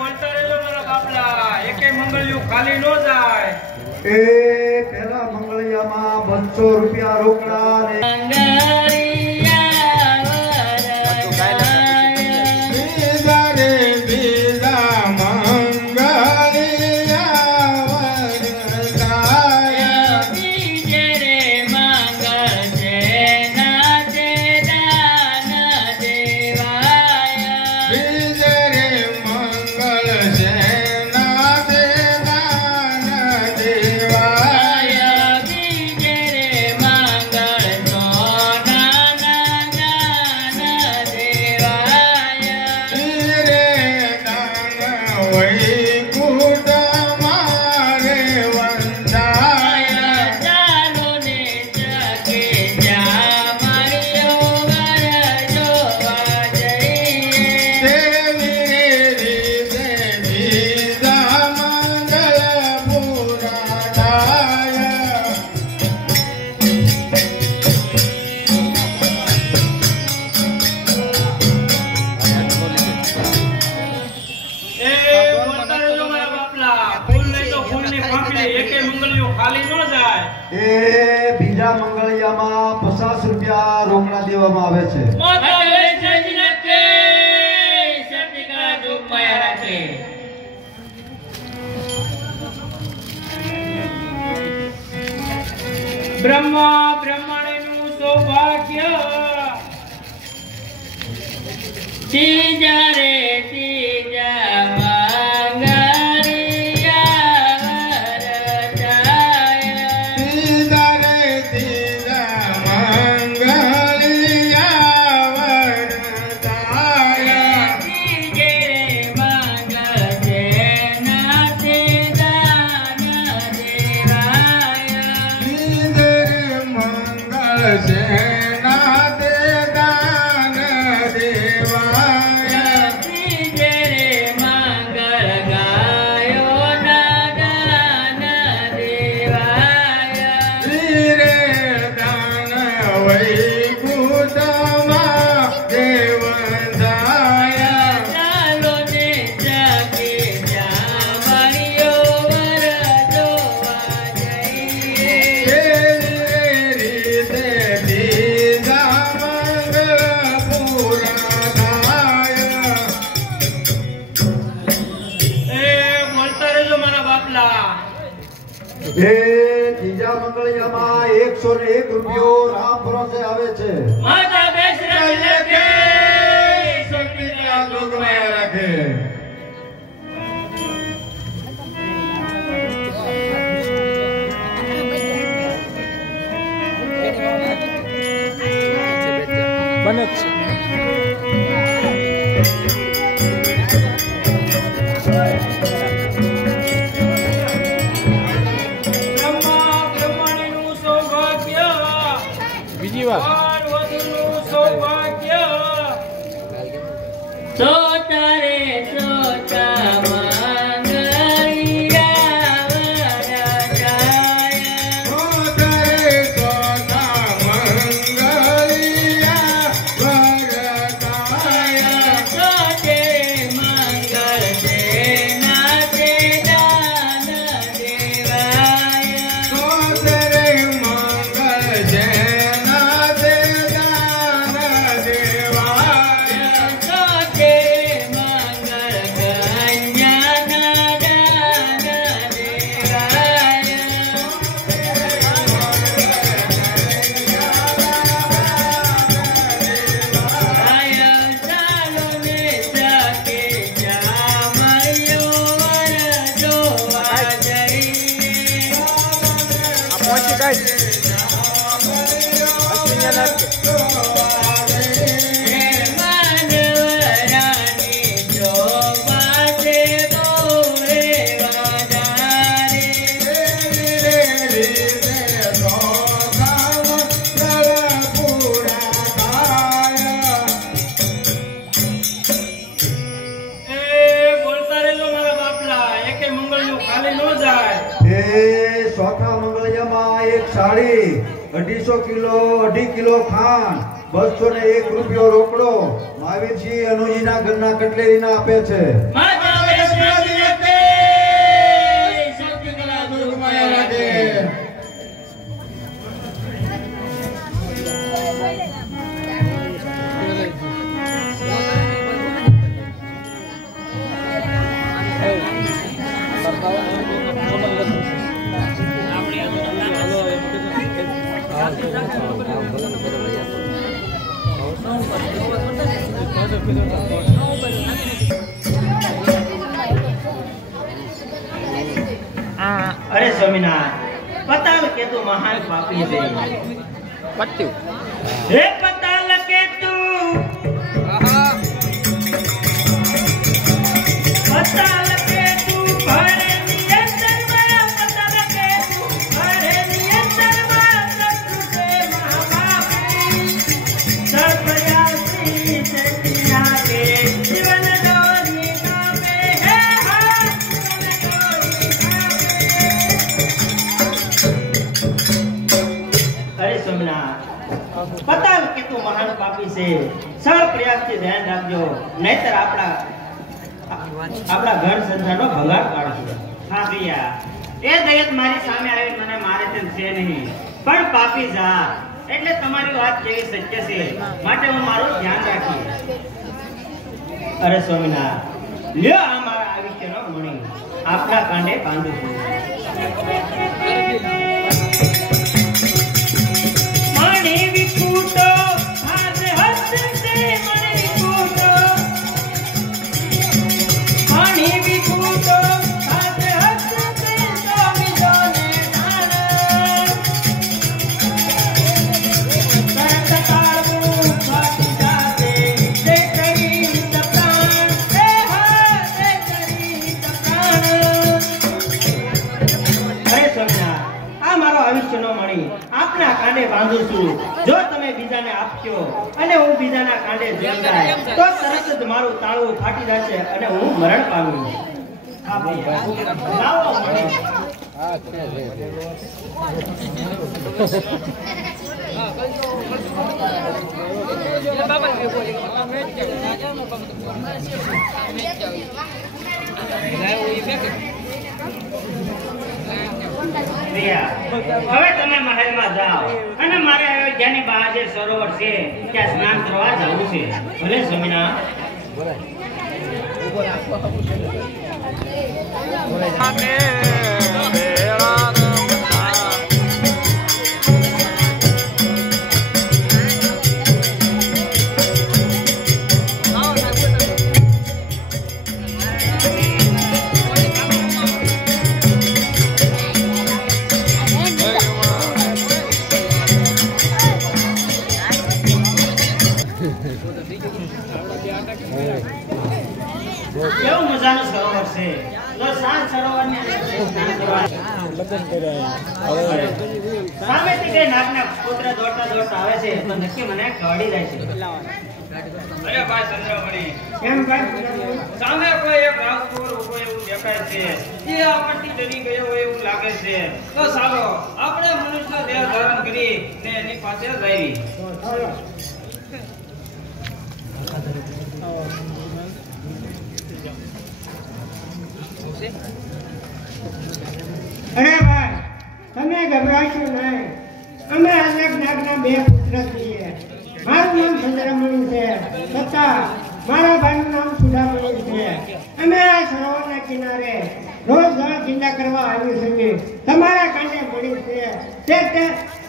બોલતા રહેજો મારા બાપલા, એકે મંગળિયું ખાલી નો જાય. એ પેલા મંગળિયામાં 200 રૂપિયા રોકડા ને બીજા મંગળિયામાં 50 રૂપિયા રોકડા દેવામાં આવે છે. બ્રહ્મા બ્રહ્મણીનું સૌભાગ્ય ત્રીજા રે ત્રીજા ત્રીજા મંગળિયામાં 101 રૂપિયો રામ ભરોસે આવે છે. માતા બેસરા લખે સત્યના દુઃખમાં રાખે. બને છે. બીજી વાત ચોથા મંગળિયામાં એક સાડી 250 કિલો 2.5 કિલો ખાંડ 201 રૂપિયો રોકડો મહાવીરજી અનુજીના ઘરના કટલેરીના આપે છે. અરે સ્વામિનાથ, પતાલ કેતુ મહાન પાપી છે. પત્યું હે પતાલ કેતુ, પતાલ પતાલ કે તું મહાન પાપી છે સળ પ્રયાસથી ધ્યાન રાખજો નહીતર આપણા ઘર સંસારનો ભગાડ પાડશે હા ભૈયા એ દયત મારી સામે આવી મને મારે તેમ છે નહીં પણ પાપી જા એટલે તમારી વાત કેવી સત્ય છે માટે હું મારું ધ્યાન રાખીશ અરે સ્વામિનાથ લ્યો આ મારા આવિષ્યનો મણી આપણા કાંડે બાંધું છું મણી વિકૂટો હાથ હસ્તે મણી વિકૂટો મણી વિકૂટો હાથ હસ્તે સ્વામી જોને નાના કરત કાળું ફાટી જાતે તે કરી તપ્રાણ તે હા તે કરી તપ્રાણ અરે સ્વામિનાથ આ મારો આયુષ્યનો મણી આપના કાંડે બાંધું છું જો તમે બીજાને આપશો અને હું બીજાના કાંડે જઈ જાય તો તરત જ મારું તાળું ફાટી જશે અને હું મરણ પામીશ હા ભાઈ લાવો મણી હવે તમે મહેલમાં જાઓ અને મારે અયોધ્યાની બહાર જે સરોવર છે ત્યાં સ્નાન કરવા જવું છે ભલે સ્વામિનાથ કેવું મજાનું સરોવર છે તો સાત સરોવરની અંદર સ્નાન કરવા સામેથી કઈ નાગના પુત્ર દોડતા દોડતા આવે છે તો નક્કી મને કવડી જાય છે અરે ભાઈ ચંદ્રમણી કેમ ભાઈ સામે કોઈ એક રાજકુમાર ઉભો એવું દેખાય છે એ આપણથી ડરી ગયો હોય એવું લાગે છે તો ચાલો આપણે મનુષ્ય દેહ ધારણ કરી ને એની પાસે જઈએ અરે ભાઈ તમે ગભરાશો નહીં અમે અનેક નાગના બે પુત્ર છીએ મારું નામ ચંદ્રમણી છે છતાં મારા ભાઈનું નામ સુધામણી છે અમે આ સરોવરના કિનારે રોજ જળ ચિંતા કરવા આવ્યું છીએ તમારા કાંડે મળી છે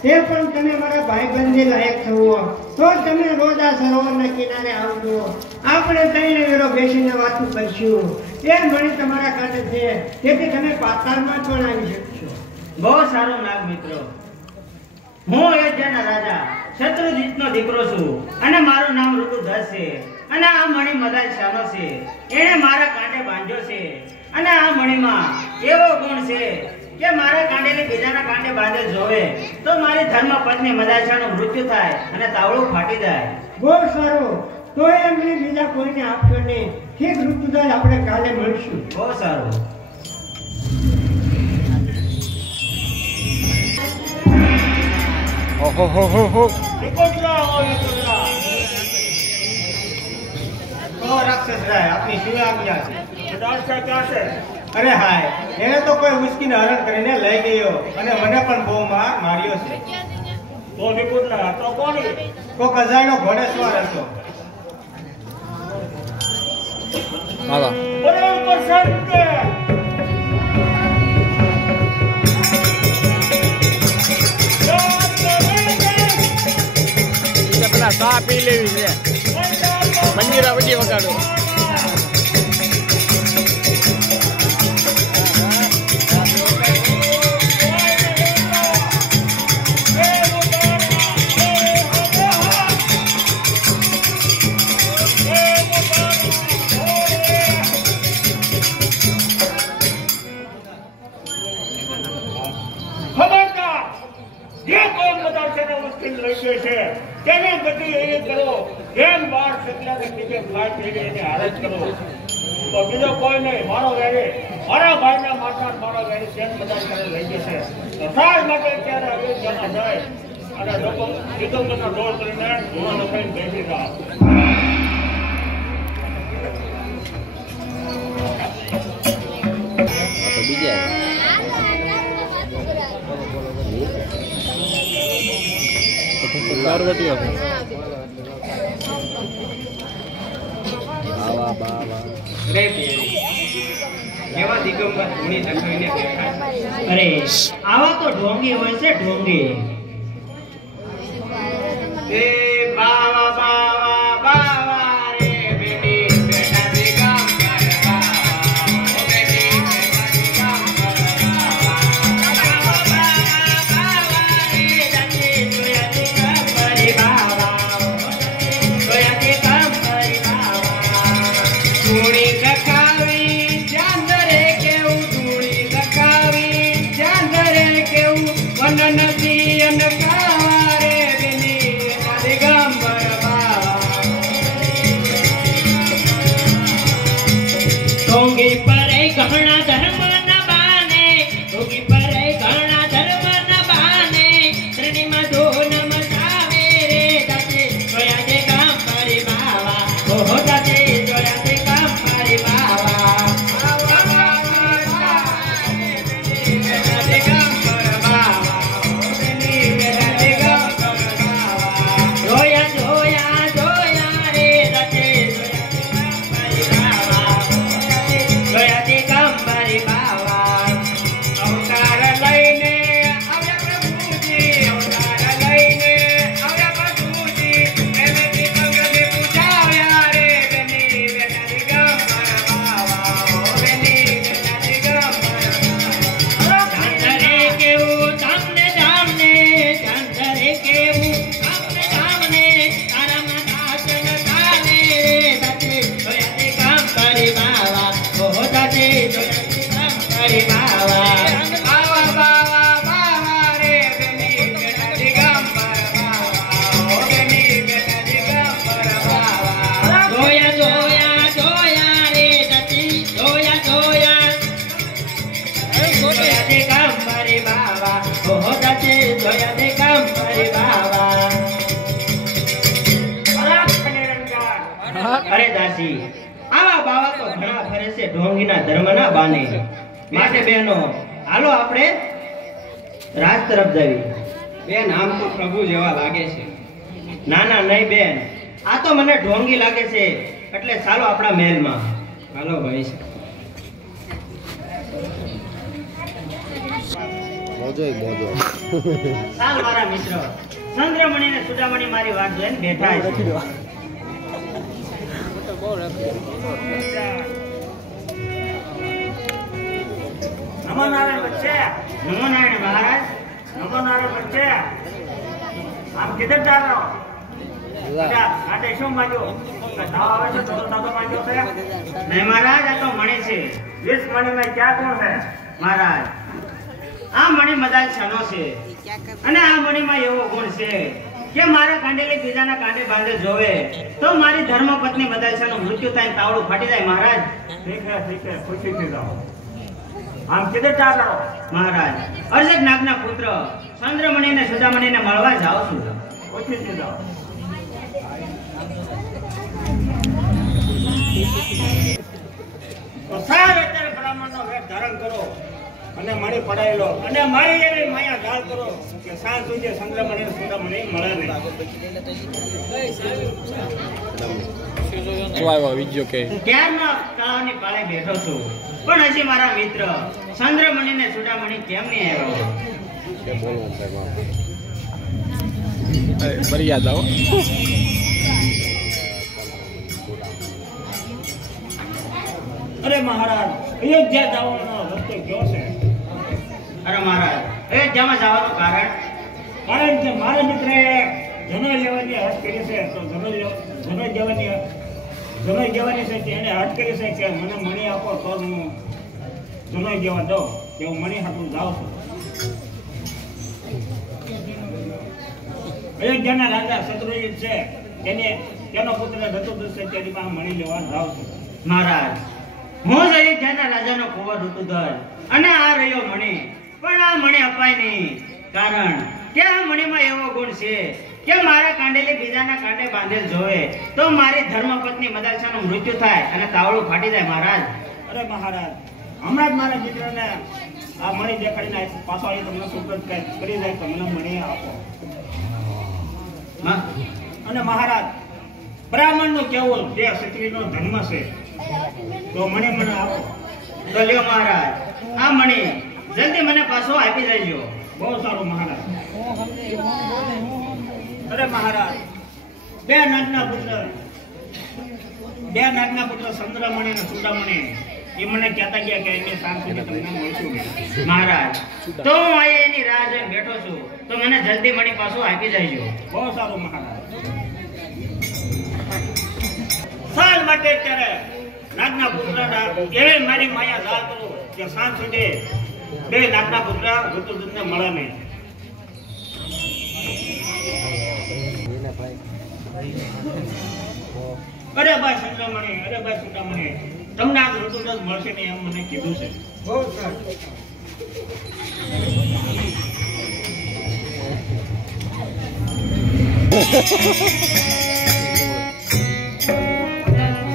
તે પણ તમે મારા ભાઈબંધી લાયક થવો તો તમે રોજ આ સરોવરના કિનારે આવજો આપણે ત્રણે વેરો બેસીને વાતો કરશું એ મણી તમારા કાંડે છે તેથી તમે પાતાળમાં પણ આવી શકશો બહુ સારું નાગ મિત્રો હું અયોધ્યાના રાજા શત્રુજીતનો દીકરો છું અને મારું નામ ઋતુધર છે અને આ મણી મદાય શાનો છે એણે મારા કાંડે બાંધ્યો છે અને આ મણીમાં એવો ગુણ છે કે મારા કાંડેને બીજાના કાંડે બાંધે જોવે તો મારી ધર્મ પત્ની મદાયશાનું મૃત્યુ થાય અને તાવડું ફાટી જાય બહુ સારું તો એમને બીજા કોઈને આપશો નહીં ઠીક ઋતુધર આપણે કાલે મળશું બહુ સારું આપની શું આજ્ઞા છે અરે હાય એને તો કોઈ ઉશ્કીને હરણ કરીને લઈ ગયો અને મને પણ બહુ માર્યો છે તો વિપુતલા તો કોની કોક અજાણ્યો ઘોડેસવાર હતો બરાબર સંતે પેલા ચા પી લેવી છે મંજીરા વજી વગાડો તેની ગતિ એવી કરો જેમ બાર સકલાને નીચે ફ્લાઇટ લઈને એને હાલત કરો તો બીજો કોઈ નહીં મારો વેરી મારા ભાઈના માથા મારા વેરી તેમ બધા કરે લઈ જશે તો સાર માટે ત્યારે અયોધ્યામાં જાય અને સીધો કરતા ડોળ કરીને ઘોડો લખાઈને બેસી જાઓ. કેવા દિગંબર ધૂણી લખાવીને બેઠા. અરે આવા તો ઢોંગી હોય છે, ઢોંગી. એ બાવા બાવા બાવા રે બેટી બેટા દિગંબર બાવા બેટી બેટા દિગંબર બાવા બાવા બાવા રે જતે જોયા દિગંબર બાવા જોયા દિગંબર બાવા ધૂણી લખાવી ચાંદરે કેવું ધૂણી લખાવી ચાંદરે કેવું વન નદી અનકાવા રે બેની દિગંબર બાવા ઢોંગી પરે ઘણા ધર્મ ના બાને, ઢોંગી પરે ઘણા ધર્મ ના બાને, ત્રણેયમાં ધૂન મચાવે રે દાતે જોયા દિગંબર બાવા, ઓહો દાતે જોયા દિગંબર બાવા. જોયા જોયા જોયા રે દાતે જોયા દિગંબર બાવા. અવતાર લઈને આવ્યા પ્રભુજી અવતાર લઈને આવ્યા પ્રભુજી એને દિગંબરને પૂજાવ્યા રે બેની બેટા દિગંબર બાવા બેની બેટા દિગંબર ચાંદરે કેવું ચાંદને ચાંદને, ચાંદરે કેવું ચાંદને ચાંદને, તારામાં દાસન ચાલે રે દાતે જોયા દિગંબર બાવા, ઓહો દાતે જોયા દિગંબર બાવા. બાવા બાવા બાવા રે બેની બેટા દિગંબર બાવા બેની બેટા દિગંબર બાવા જોયા જોયા જોયા રે દાતે જોયા જોયા જોયા દિગંબર બાવા, ઓહો દાતે જોયા દિગંબર બાવા. અરે દાસી, આવા બાવા તો ઘણા ફરે છે ઢોંગીના ધર્મના બાને. માટે બહેનો હાલો આપણે રાજ તરફ જઈએ. બેન આમ તો પ્રભુ જેવા લાગે છે. ના ના નહીં બેન, આ તો મને ઢોંગી લાગે છે, એટલે ચાલો આપણા મહેલમાં. હાલો ભાઈ ચાલ મારા મિત્ર, ચંદ્રમણી ને સુદામણી મારી વાત જોઈને બેઠા છે. નમો નારાયણ બચ્ચે. નમો નારાયણ મહારાજ. નમો નારાયણ બચ્ચે. આમ કિધર જા રહો? આટે શું માંગ્યો? તાવ આવે છે તો તાવ માંગ્યો છે? નહીં મહારાજ, આ તો મણી છે. इस मणि में क्या गुण है महाराज? આ મણી મદાલ છનો છે અને આ મણીમાં એવો ગુણ છે કે મારા કાંડેલી બીજાના કાંડે બાંધે જોવે તો મારી ધર્મપત્ની મદાલ છનું મૃત્યુ થાય, તાવડું ફાટી જાય મહારાજ. ઠીક है खुशी થી જાઓ. આમ કિધર જા રહો? મહારાજ અર્જક નાગના પુત્ર ચંદ્રમણી ને સુદામણી ને મળવા જાઉં છું. ખુશી થી જાઓ. તો સાર અત્યારે બ્રાહ્મણનો વેશ ધારણ કરો અને મણી પડાયેલો અને મારી એવી માયા ગાળ કરો કે સાંજ સુધી ચંદ્રમણી ને સુદામણી મળે નહીં. ક્યારના કાળાની પાળે બેઠો છું, પણ હજી મારા મિત્ર ચંદ્રમણી ને સુદામણી કેમ નહીં આવ્યો? અરે મહારાજ, અયોધ્યા જવાનો રસ્તો કયો છે? અરે મહારાજ, અયોધ્યામાં જવાનું કારણ કે મારા મિત્રએ જનોઈ લેવાની હટ કરી છે, તો જનોઈ જવાની છે તેને હટ કરી છે કે મને મણી આપો તો હું જનોઈ જવા દઉં, કે હું મણી હાટું જાઉં છું. અયોધ્યાના રાજા શત્રુજીત છે, તેનો પુત્ર ઋતુદૃત છે, તેની પાસે મણી લેવા જાઉં છું. મહારાજ, હું જ અયોધ્યાના રાજાનો કુંવર ઋતુધર અને આ રહ્યો મણી, પણ આ મણી અપાય નહીં. કારણ કે આ મણીમાં એવો ગુણ છે કે મારા કાંડેલી બીજાના કાંડે બાંધેલ જોવે તો મારી ધર્મપત્ની મદાલસાનું મૃત્યુ થાય અને તાવડું ફાટી જાય મહારાજ. અરે મહારાજ, હમણાં જ મારા મિત્રને આ મણી દેખાડીને પાછો આવી તમને સુપ્રત કરી જાય તો મને મણી આપો. અને મહારાજ, બ્રાહ્મણનું કેવું જે ક્ષત્રિયનો ધર્મ છે તો મણી મને આપો. તો લ્યો મહારાજ, આ મણી જલ્દી મને પાછો આપી દેજો. બહુ સારું મહારાજ. અરે મહારાજ, બે નાગના પુત્ર ચંદ્રમણી અને ચૂડામણી એ મને કહેતા ગયા કે એની સાંજ સુધી તમને મળશું. મહારાજ, તો હું અહીંયા એની રાહ જોઈને બેઠો છું, તો મને જલ્દી મણી પાછો આપી દેજો. બહુ સારું મહારાજ. સાલ માટે અત્યારે નાગના પુત્રના એવી મારી માયા જાળ કરું કે સાંજ સુધી બે નાગના પુત્ર ઋતુદૂતને મળે નહીં. અરે ભાઈ ચંદ્રમણી, અરે ભાઈ ચૂડામણી, તમને આ ઋતુદૂત મળશે નહીં એમ મને કીધું છે. બહુ સારું.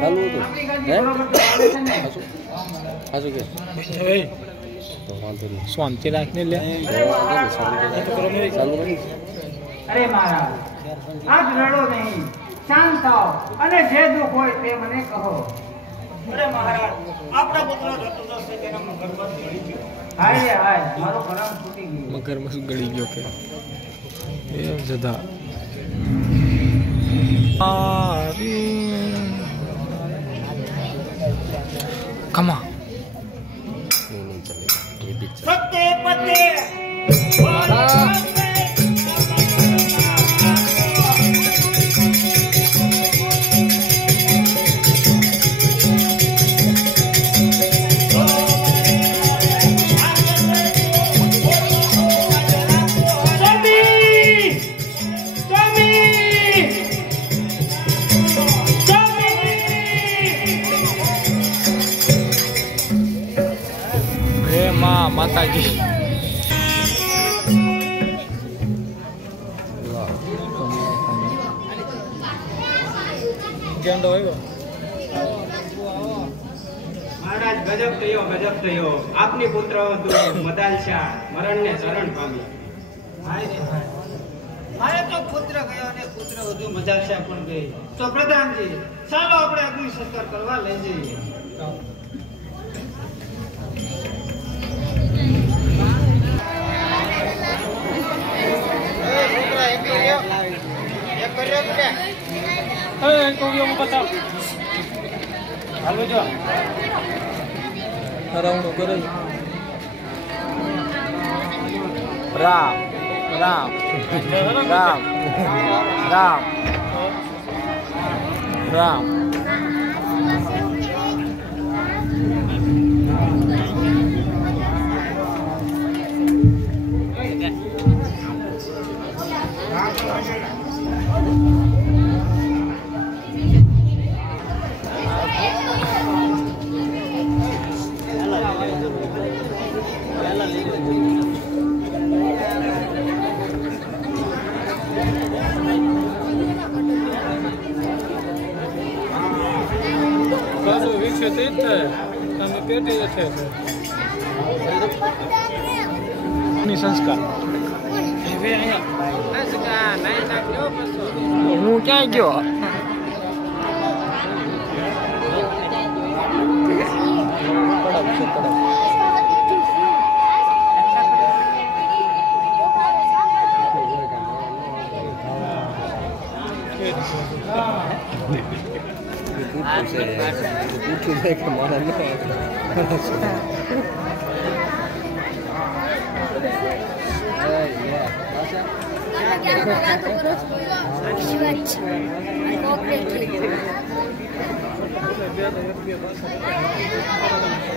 ચાલુ હતું હે હાજુ કે તો વાંધો નહીં શાંતિ રાખને લે ચાલુ કરી. અરે મહારાજ, આજ રડો નહીં, શાંત થાઓ અને જે દુઃખ હોય તે મને કહો. અરે મહારાજ, આપણા પુત્ર ઋતુદૂત છે તેના મગરમાં ગળી ગયો. હાય હાય, મારો કરમ ફૂટી ગયો. મગરમાં શું ગળી ગયો કે એ જધા કમા નહીં ચલેગા ये भी चल સત્ય પતે માતાજી મહારાજ, ગજબ થયો. આપની પુત્ર મદાલસા મરણને શરણ પામી. મારે તો પુત્ર ગયો અને પુત્ર વધુ મદાલસા પણ ગઈ. તો પ્રધાનજી, ચાલો આપણે અગ્નિ સંસ્કાર કરવા લઈ જઈએ. રામ રામ રામ રામ રામ સંસ્કાર હું ક્યાં ગયો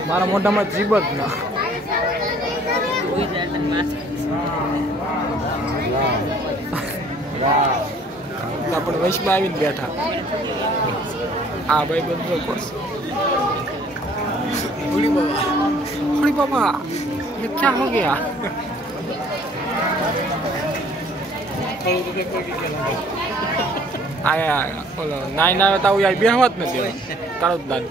મારા મોઢામાં જીભ જ ના આપણે વૈશમાં આવીને બેઠા આ ભાઈ બંધો પડશે बूढ़ी बाबा ये क्या हो गया આયા ઓલો નાઈ ના આવે તો આવું બેહવા જ નથી કાળો જ દાદ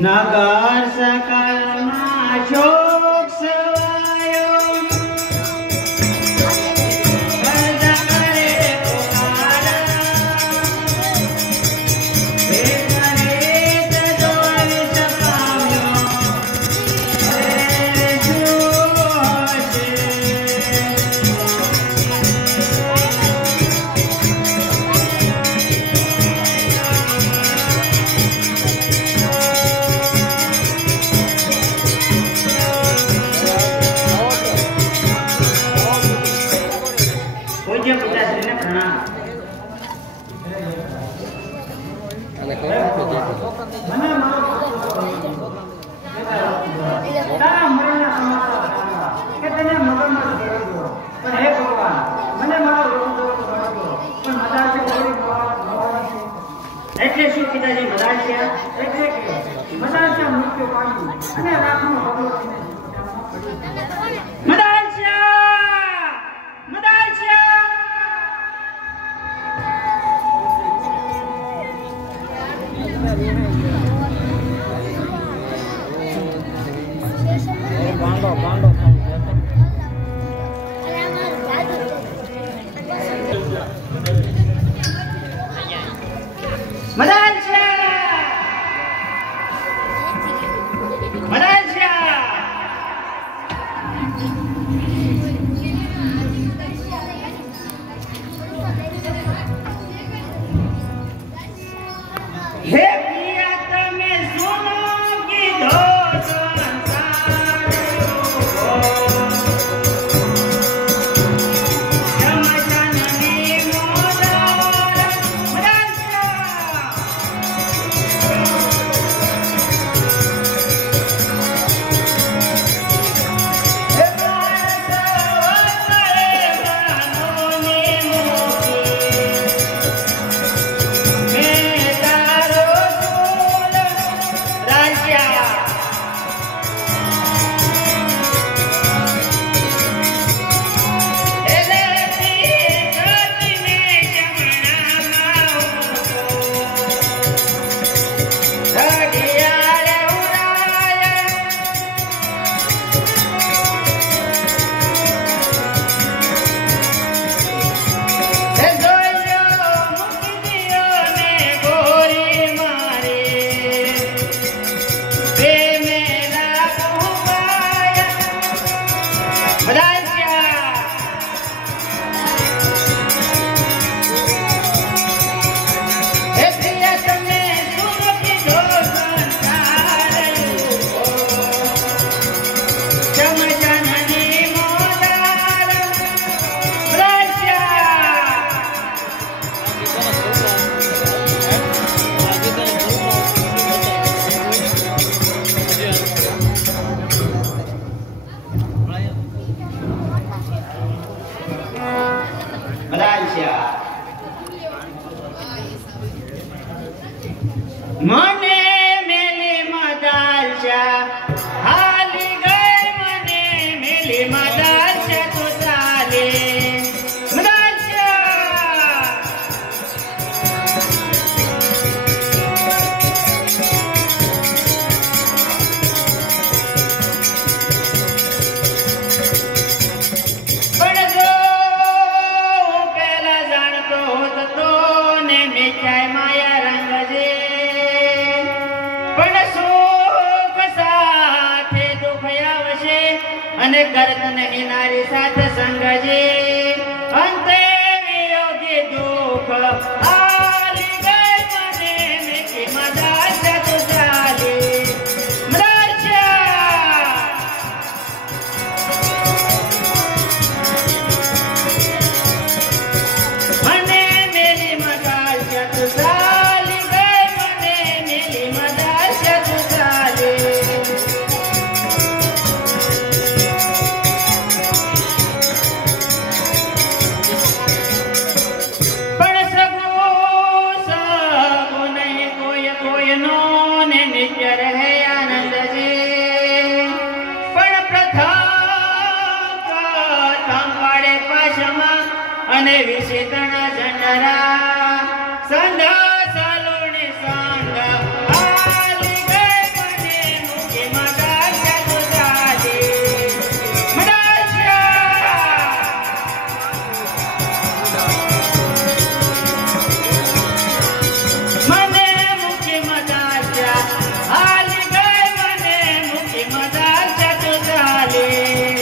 નગર સકલમાં શોક સવાયો એટલે શું પિતાજી મદાલસિયા એટલે કે મદાલસિયા મૃત્યુ પામ્યું અને રાખનો ભગવતીને મદાલસિયા મદાલસિયા બાંડો બાંડો હે પિયા તમે સુનો કીધો સંસાર અને કરતન નારી સાથે સંગજી અંતે વિયોગી દુઃખ આલી ગઈ મને મેકી મજા સત ચાલી મને મેલી મજા સત ચાલી ગઈ મને મેલી મજા સત ચાલી અને વિશેષણ જંડરા સંધા સલોને સંગ આલી ગઈ મને મુખી મગા સત ચાલી મને મુખી મગા આલી ગઈ મને મુખી મગા સત ચાલી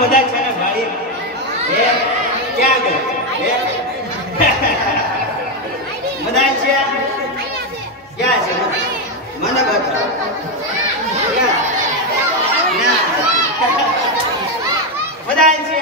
મજા છે ને ભાઈ એ ક્યાં ગયો એ મજા છે ક્યાં છે મને બતાવો ક્યાં ના મજા છે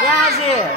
क्या છે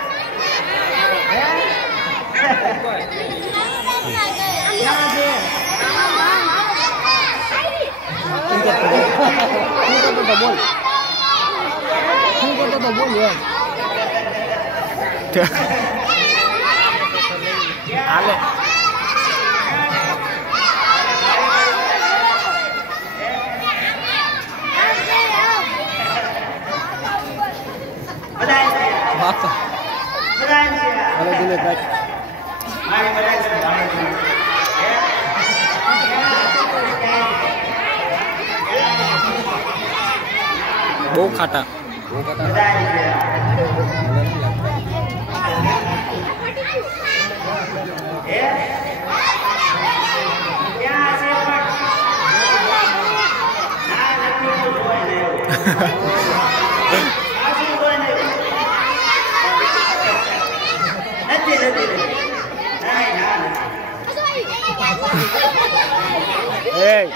બહુ ખાટા Hey.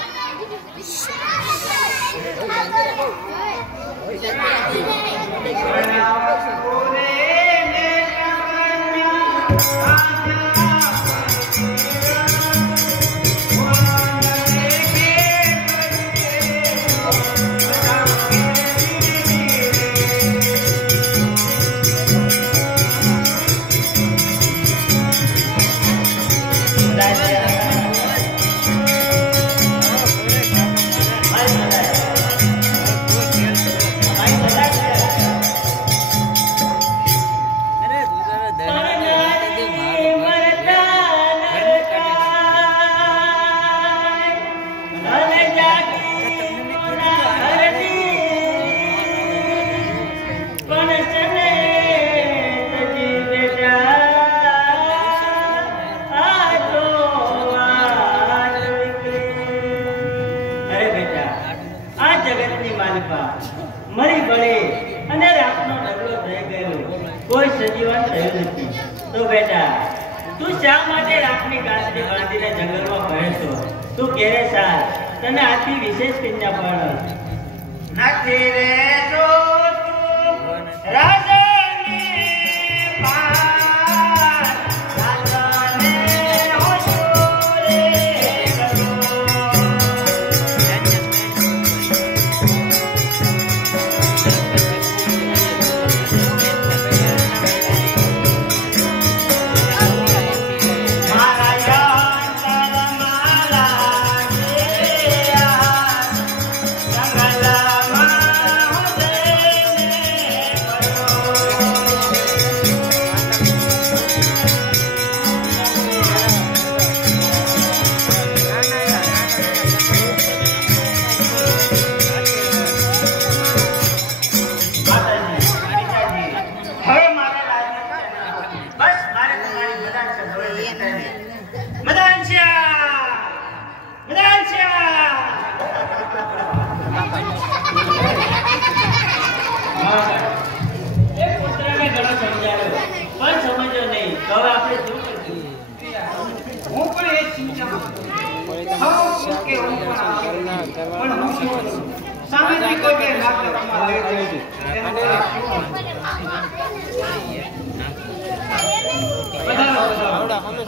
મરી ગળી અને રાતનો ઢગલો થઈ ગયો કોઈ સજીવન થયું નથી તો બેટા તું શા માટે રાતની ગાંસડી બાંધીને જંગલમાં ફરે છો તું કેરે સાર તને આથી વિશેષ કન્યા પણ નથી રે તો તું રાજાની પાર રાજાને ઓછોરે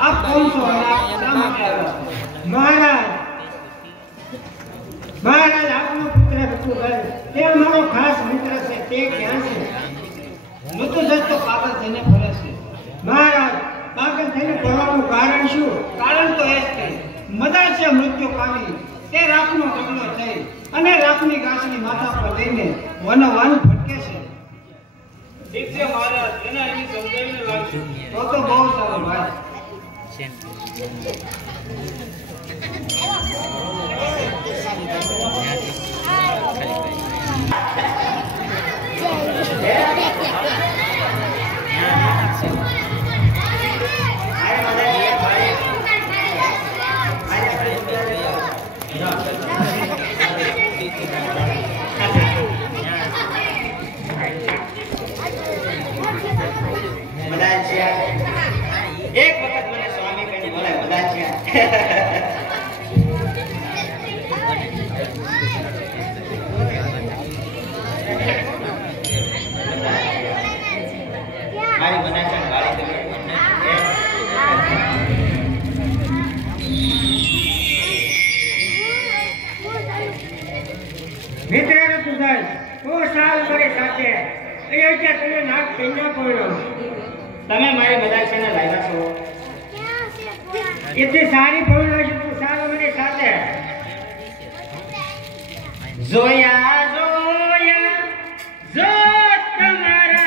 आप कौन सो महाराज महाराज आपनो पुत्र बटुगल તે અમારો ખાસ મિત્ર છે તે ક્યાં છે મૃત્યુ જતો પાગલ થઈને ફરે છે મહારાજ પાગલ થઈને ફરવાનું કારણ શું કારણ તો એ છે મદાસે મૃત્યુ પામી તે રાતનો ઢગલો થઈ અને રાતની ગાંસડી માથા પર લઈને વનવાન ભટકે છે ઠીક છે મહારાજ એને અહીં સમજાવીને લાવશું તો બહુ સારું ભાઈ મારી મનાચન વાળી તમે મિત્ર ઋતુદાસ ઓ સાલ મારી સાથે એ કે તમે નાક પીના પડ્યો તમે મારી મનાચન લાવ્યા છો એટલી સારી પડ્યો છે તું સાલ મારી સાથે જોયા જોયા જો તમારા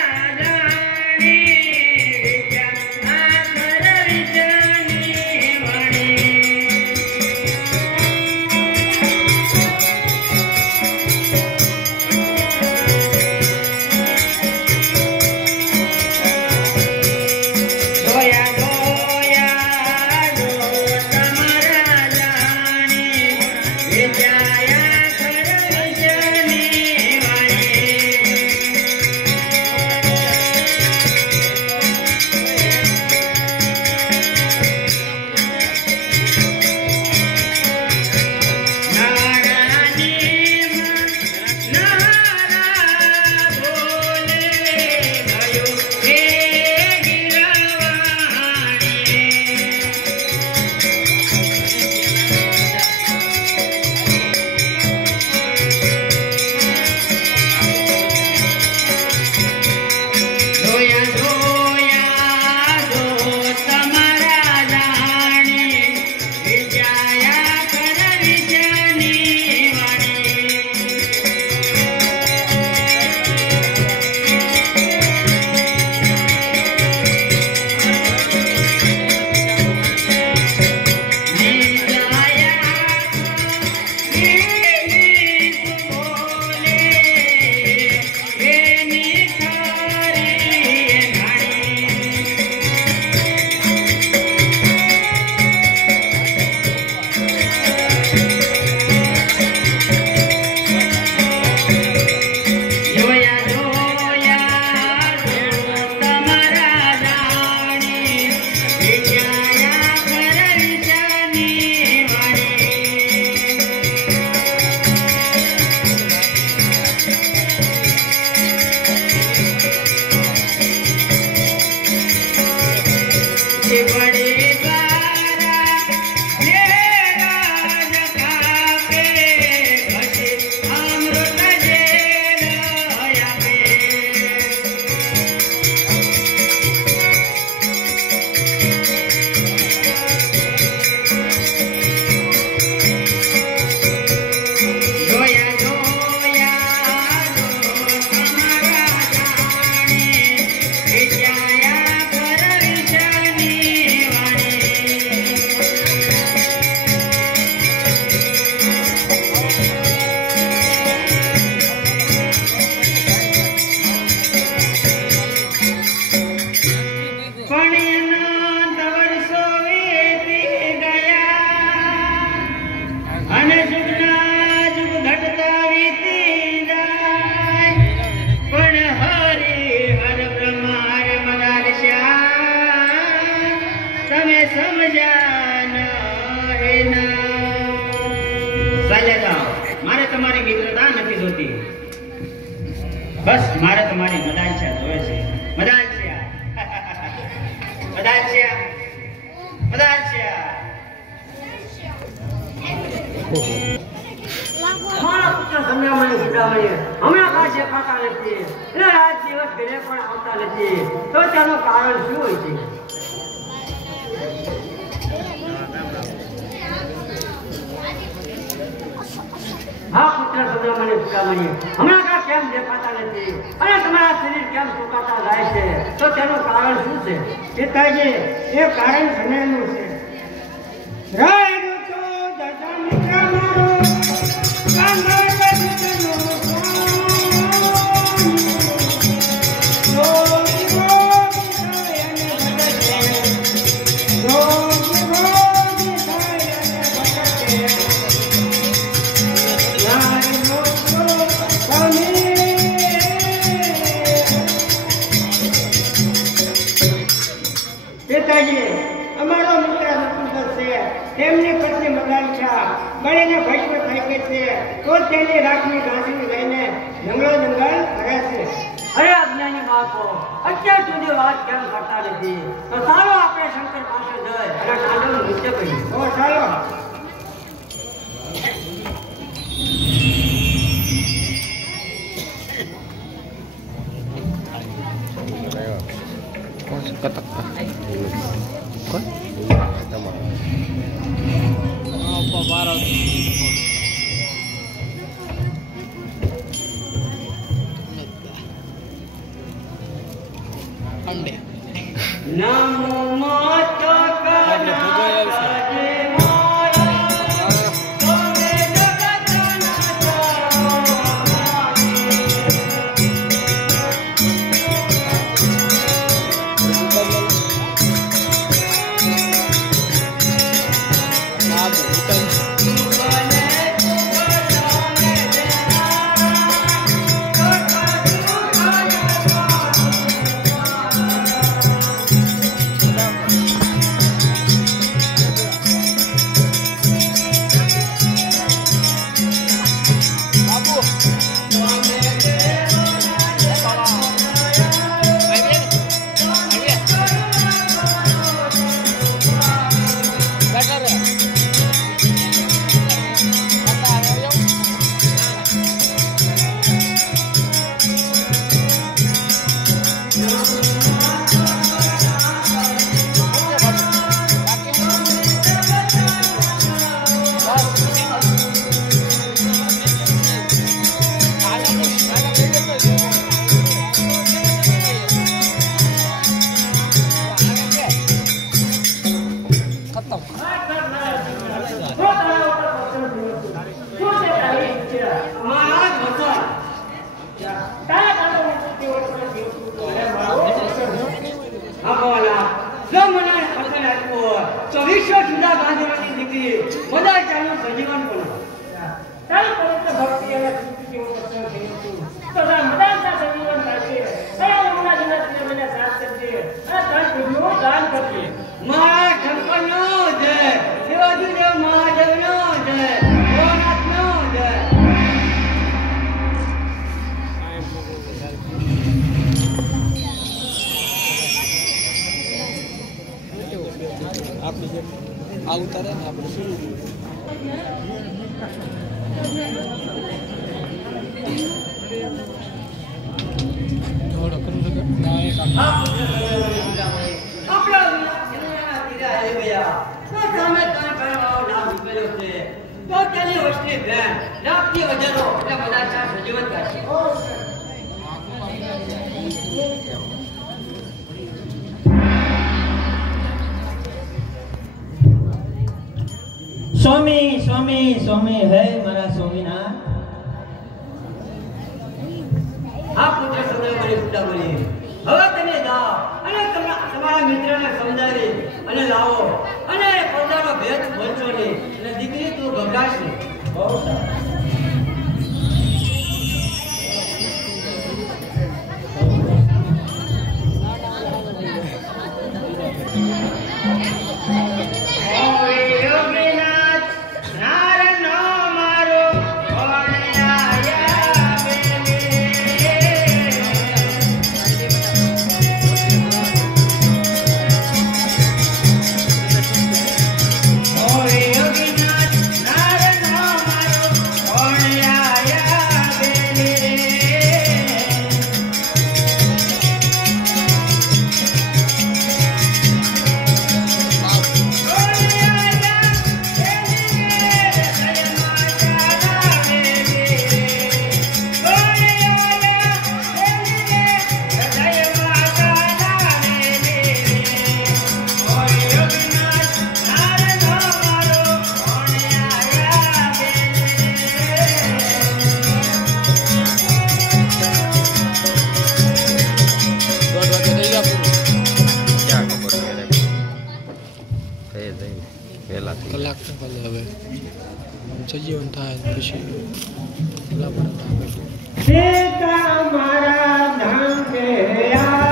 બસ મારે તમારી મદાલશા જોવે છે મદાલશા મદાલશા મદાલશા મારા પુત્ર સંગ્રામણી સુડામણી હમણાં કાશે પાતા નથી એટલે રાત દિવસ ઘરે પણ આવતા નથી તો તેનું કારણ શું હોય છે હા પુત્ર સંગ્રામણી સુડામણી હમણાં કા કેમ દેખાતા નથી અને તમારા શરીર કેમ સુકાતા જાય છે તો તેનું કારણ શું છે પિતાજી એ કારણ સનેનું છે રાય તો દાદા મિત્ર મારો કાંગા કદનો અમારો મિત્ર નપુંસક છે તેમની પત્ની મદાલશા બળીને ભસ્મ થઈ ગઈ છે તો તેની રાખની ઘાસી લઈને જંગલો જંગલ ફરે છે. અરે અજ્ઞાની બાળકો, અત્યાર સુધી વાત કેમ કરતા નથી? તો ચાલો આપણે શંકર પાસે જઈ અને કાંડોનું નૃત્ય કરીએ. તો ચાલો. નમો માતા સ્વામી સ્વામી સ્વામી હે મારા સ્વામીનાથ. આ પુત્ર સમય સુધા બોલી હવે તમે જાઓ અને તમારા મિત્રને સમજાવી અને લાવો અને પોતાનો ભેદ બોલશો નહીં અને દીકરી તું ગભરાશ નહીં. બહુ સારું. કલાક ખાલી હવે સજીવન થાય પછી સીતા મારા ધામ કે આ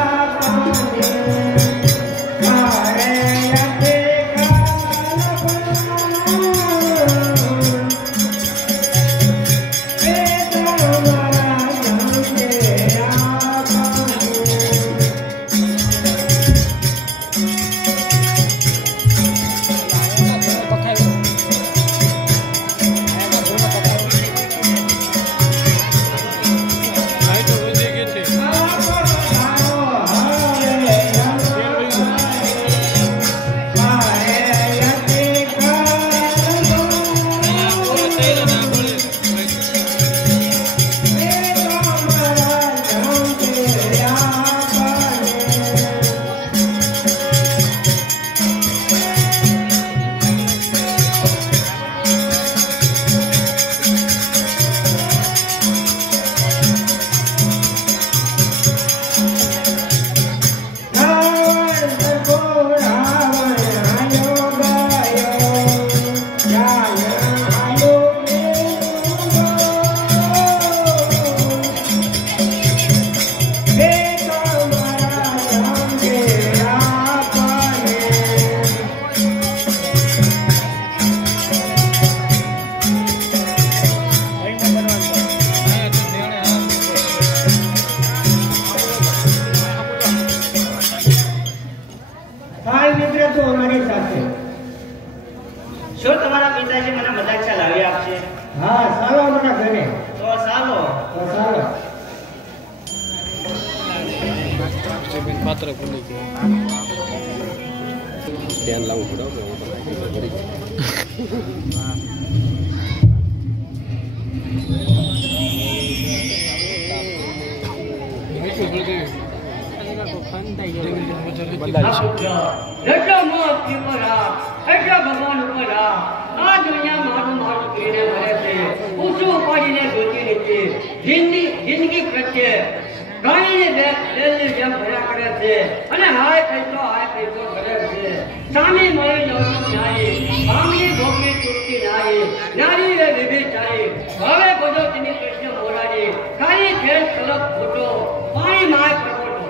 મંત્ર ભૂલી ગયો ધ્યાન લાવવું પડે એટલો મોહ ઉપર એટલો ભગવાન ઉપર આ દુનિયા મારું મારું કરીને મળે છે ઊંચું ઉપાડીને જોતી નથી જિંદગી પ્રત્યે ગાણીને બેલની જેમ ભર્યા કરે છે અને હાય પૈસો કરે છે સામી મળી જવાનું નારી આમલી ભોગી ચૂકતી નારી રે વિભિચારી હવે બધો તેની કૃષ્ણ મોરારી ખાલી ખેલ કલક ફોટો પાણી માય પરવટો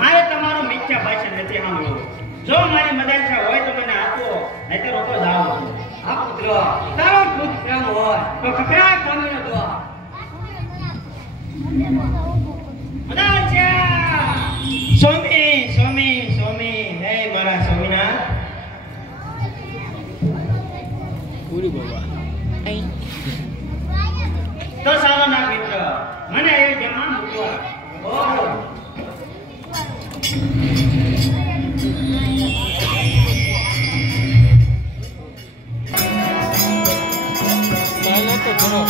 મારે તમારું મિથ્યા ભાષણ નથી સાંભળવું. જો મારી મદાલસા હોય તો મને આપો, નહીં તો રોકો જાઓ. આ પુત્ર તારો ખુદ પ્રેમ હોય તો કકડા કામીનો દો. મદાલસા! સ્વામી હે મારા સ્વામિનાથ. પૂરી બાબા તો સારો ના મિત્ર, મને એ જમા મૂકવા. તો ખરો